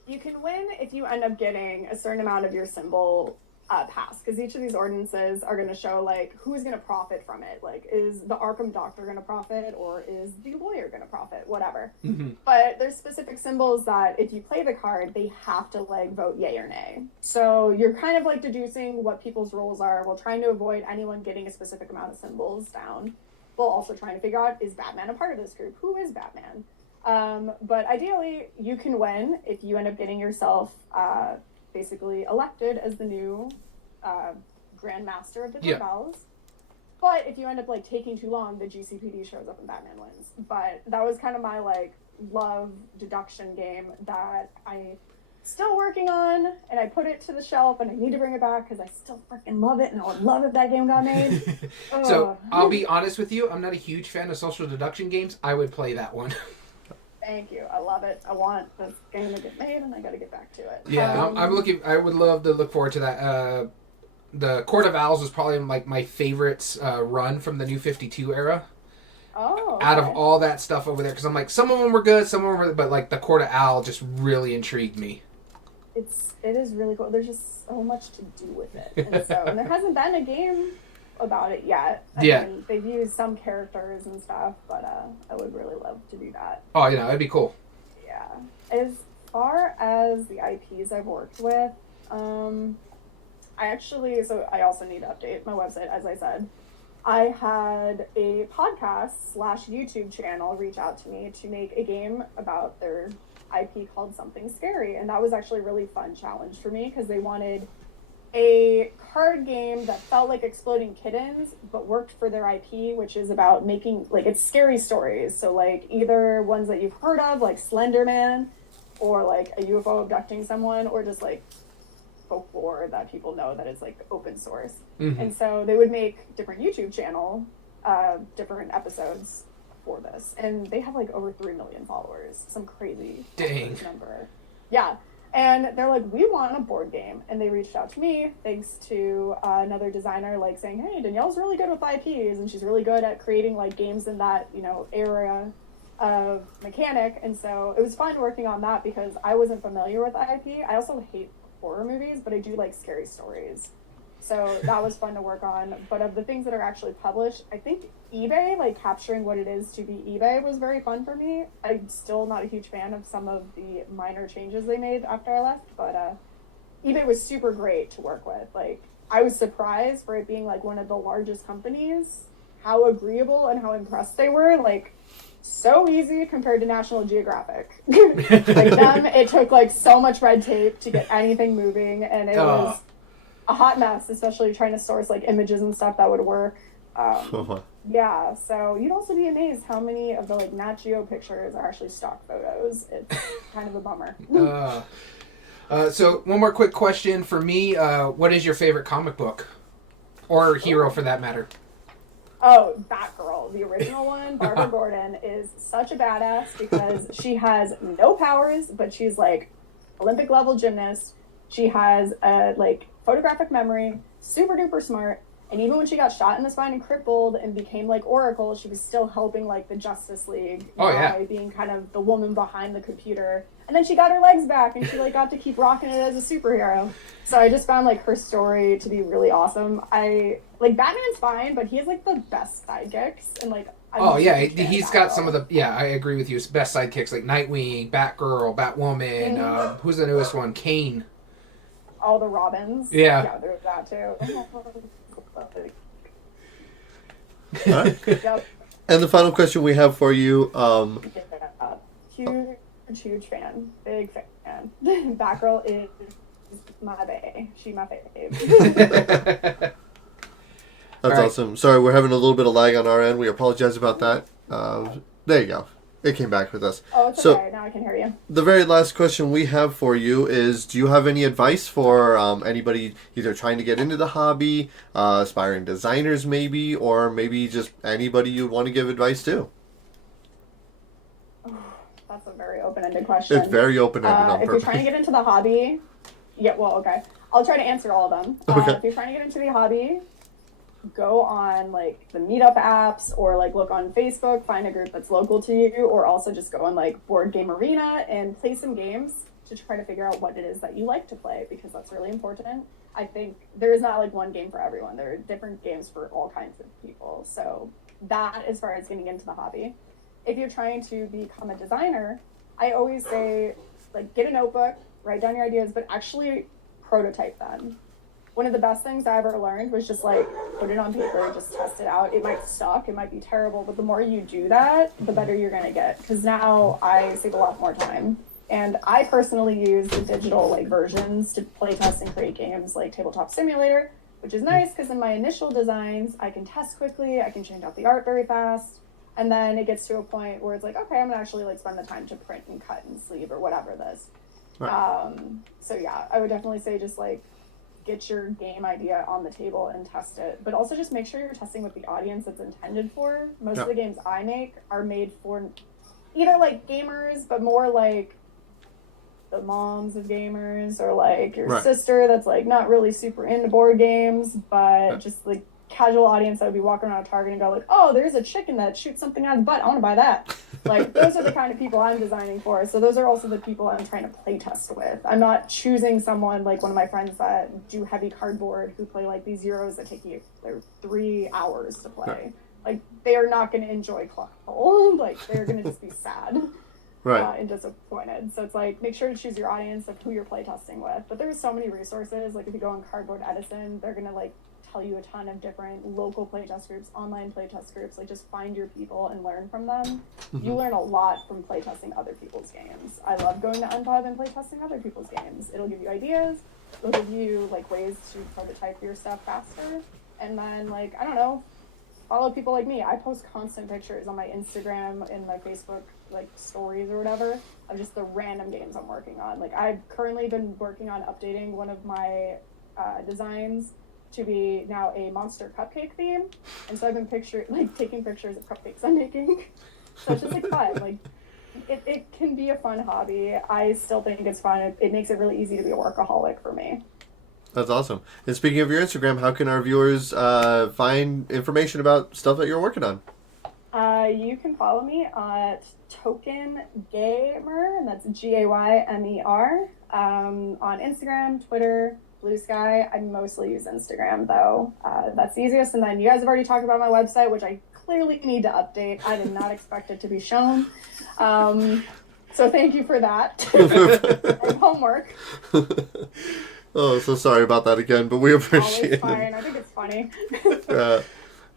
You can win if you end up getting a certain amount of your symbol passed, because each of these ordinances are going to show like who's going to profit from it. Like, is the Arkham doctor going to profit, or is the lawyer going to profit? Whatever. Mm-hmm. But there's specific symbols that if you play the card, they have to like vote yay or nay. So you're kind of like deducing what people's roles are while trying to avoid anyone getting a specific amount of symbols down. While also trying to figure out, is Batman a part of this group? Who is Batman? But ideally, you can win if you end up getting yourself basically elected as the new Grand Master of the Rebels. But if you end up like taking too long, the GCPD shows up and Batman wins. But that was kind of my like love deduction game that I still working on, and I put it to the shelf, and I need to bring it back because I still freaking love it, and I would love if that game got made. So I'll be honest with you, I'm not a huge fan of social deduction games. I would play that one. Thank you. I love it. I want this game to get made, and I got to get back to it. Yeah, I'm looking. I would love to look forward to that. The Court of Owls was probably like my favorite run from the New 52 era. Oh. Okay. Out of all that stuff over there, because I'm like, some of them were good, some of them were, but like the Court of Owl just really intrigued me. It is really cool. There's just so much to do with it, and there hasn't been a game about it yet. I mean, they've used some characters and stuff, but I would really love to do that. Oh, you know, it'd be cool. Yeah. As far as the IPs I've worked with, I also need to update my website, as I said. I had a podcast / YouTube channel reach out to me to make a game about their IP called Something Scary, and that was actually a really fun challenge for me because they wanted a card game that felt like Exploding Kittens but worked for their IP, which is about making like it's scary stories, so like either ones that you've heard of like Slender Man, or like a UFO abducting someone, or just like folklore that people know that is like open source. Mm-hmm. And so they would make different YouTube channel different episodes for this, and they have like over 3 million followers, some crazy number. Yeah. And they're like, we want a board game. And they reached out to me thanks to another designer, like saying, hey, Danielle's really good with IPs, and she's really good at creating like games in that, you know, area of mechanic. And so it was fun working on that because I wasn't familiar with IP. I also hate horror movies, but I do like scary stories. So that was fun to work on. But of the things that are actually published, I think eBay, like capturing what it is to be eBay, was very fun for me. I'm still not a huge fan of some of the minor changes they made after I left, but eBay was super great to work with. Like, I was surprised for it being like one of the largest companies, how agreeable and how impressed they were. Like, so easy compared to National Geographic. Like them, it took like so much red tape to get anything moving, and it was a hot mess, especially trying to source like images and stuff that would work. Yeah, so you'd also be amazed how many of the like Nat Geo pictures are actually stock photos. It's kind of a bummer. So one more quick question for me. What is your favorite comic book? Or hero, for that matter? Oh, Batgirl, the original one. Barbara Gordon is such a badass because she has no powers, but she's like Olympic level gymnast. She has a like photographic memory, super duper smart. And even when she got shot in the spine and crippled and became like Oracle, she was still helping like the Justice League by being kind of the woman behind the computer. And then she got her legs back and she like got to keep rocking it as a superhero. So I just found like her story to be really awesome. I like Batman's fine, but he has like the best sidekicks, and like he's got some of the I agree with you. Best sidekicks like Nightwing, Batgirl, Batwoman. Who's the newest one? Kane. All the Robins. Yeah, there's that too. Yep. And the final question we have for you, huge fan, big fan. Batgirl is my bae. She my babe. That's awesome. Sorry, we're having a little bit of lag on our end. We apologize about that. There you go. It came back with us. Oh, it's okay. Now I can hear you. The very last question we have for you is, do you have any advice for anybody either trying to get into the hobby, aspiring designers maybe, or maybe just anybody you want to give advice to? Oh, that's a very open-ended question. It's very open-ended on purpose. If you're trying to get into the hobby, I'll try to answer all of them. If you're trying to get into the hobby, go on like the meetup apps, or like look on Facebook, find a group that's local to you, or also just go on like Board Game Arena and play some games. to try to figure out what it is that you like to play, because that's really important. I think there is not like one game for everyone. There are different games for all kinds of people. So that, as far as getting into the hobby. If you're trying to become a designer, I always say, like, get a notebook, write down your ideas, but actually prototype them. One of the best things I ever learned was just, like, put it on paper, just test it out. It might suck, it might be terrible, but the more you do that, the better you're going to get. Because now I save a lot more time. And I personally use the digital, like, versions to play test and create games like Tabletop Simulator, which is nice because in my initial designs, I can test quickly, I can change out the art very fast. And then it gets to a point where it's like, okay, I'm gonna actually like spend the time to print and cut and sleeve or whatever this. Right. So yeah, I would definitely say just like get your game idea on the table and test it. But also just make sure you're testing with the audience it's intended for. Most of the games I make are made for either like gamers, but more like the moms of gamers, or like your sister that's like not really super into board games, but just like casual audience that would be walking around Target and go like, oh, there's a chicken that shoots something out of the butt, I want to buy that. Like, those are the kind of people I'm designing for. So those are also the people I'm trying to play test with. I'm not choosing someone like one of my friends that do heavy cardboard who play like these Euros that take you 3 hours to play. Like, they are not going to enjoy Cluckle. Like, they're going to just be sad. And disappointed. So it's like, make sure to choose your audience of who you're playtesting with. But there's so many resources. Like, if you go on Cardboard Edison, they're gonna like tell you a ton of different local playtest groups, online playtest groups. Like, just find your people and learn from them. You learn a lot from playtesting other people's games. I love going to Unpub and playtesting other people's games. It'll give you ideas. It'll give you like ways to prototype your stuff faster. And then, like, I don't know, follow people like me. I post constant pictures on my Instagram and my Facebook like stories or whatever of just the random games I'm working on. Like, I've currently been working on updating one of my designs to be now a monster cupcake theme, and so I've been taking pictures of cupcakes I'm making. So it's just like fun. Like, it can be a fun hobby. I still think it's fun. It makes it really easy to be a workaholic for me. That's awesome. And speaking of your Instagram, how can our viewers find information about stuff that you're working on? You can follow me at Token Gamer, and that's Gaymer, on Instagram, Twitter, Blue Sky. I mostly use Instagram though. That's the easiest. And then you guys have already talked about my website, which I clearly need to update. I did not expect it to be shown. So thank you for that. And homework. Oh, so sorry about that again, but we appreciate it. Fine. I think it's funny.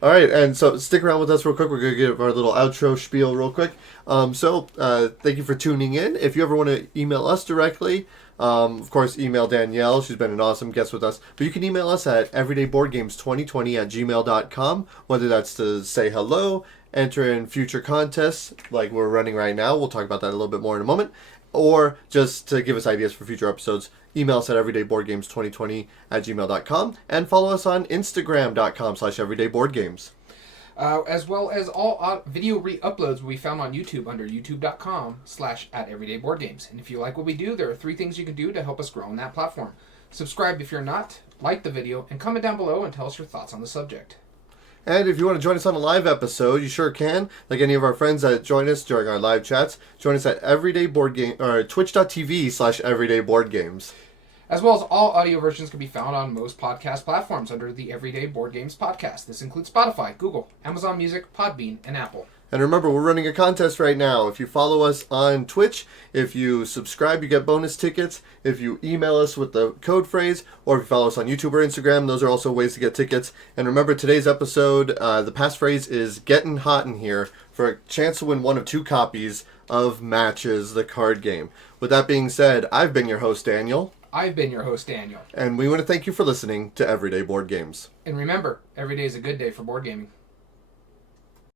All right, and so stick around with us real quick. We're going to give our little outro spiel real quick. Thank you for tuning in. If you ever want to email us directly, of course, email Danielle. She's been an awesome guest with us. But you can email us at everydayboardgames2020@gmail.com, whether that's to say hello, enter in future contests like we're running right now. We'll talk about that a little bit more in a moment. Or just to give us ideas for future episodes, email us at everydayboardgames2020@gmail.com, and follow us on Instagram.com/everydayboardgames. As well as all video re-uploads will be found on YouTube under youtube.com/@everydayboardgames. And if you like what we do, there are 3 things you can do to help us grow on that platform. Subscribe if you're not, like the video, and comment down below and tell us your thoughts on the subject. And if you want to join us on a live episode, you sure can. Like any of our friends that join us during our live chats, join us at twitch.tv/everydayboardgames. As well as all audio versions can be found on most podcast platforms under the Everyday Board Games podcast. This includes Spotify, Google, Amazon Music, Podbean, and Apple. And remember, we're running a contest right now. If you follow us on Twitch, if you subscribe, you get bonus tickets. If you email us with the code phrase, or if you follow us on YouTube or Instagram, those are also ways to get tickets. And remember, today's episode, the passphrase is "Getting Hot in Here" for a chance to win one of 2 copies of Matches, the card game. With that being said, I've been your host, Daniel. I've been your host, Daniel. And we want to thank you for listening to Everyday Board Games. And remember, every day is a good day for board gaming.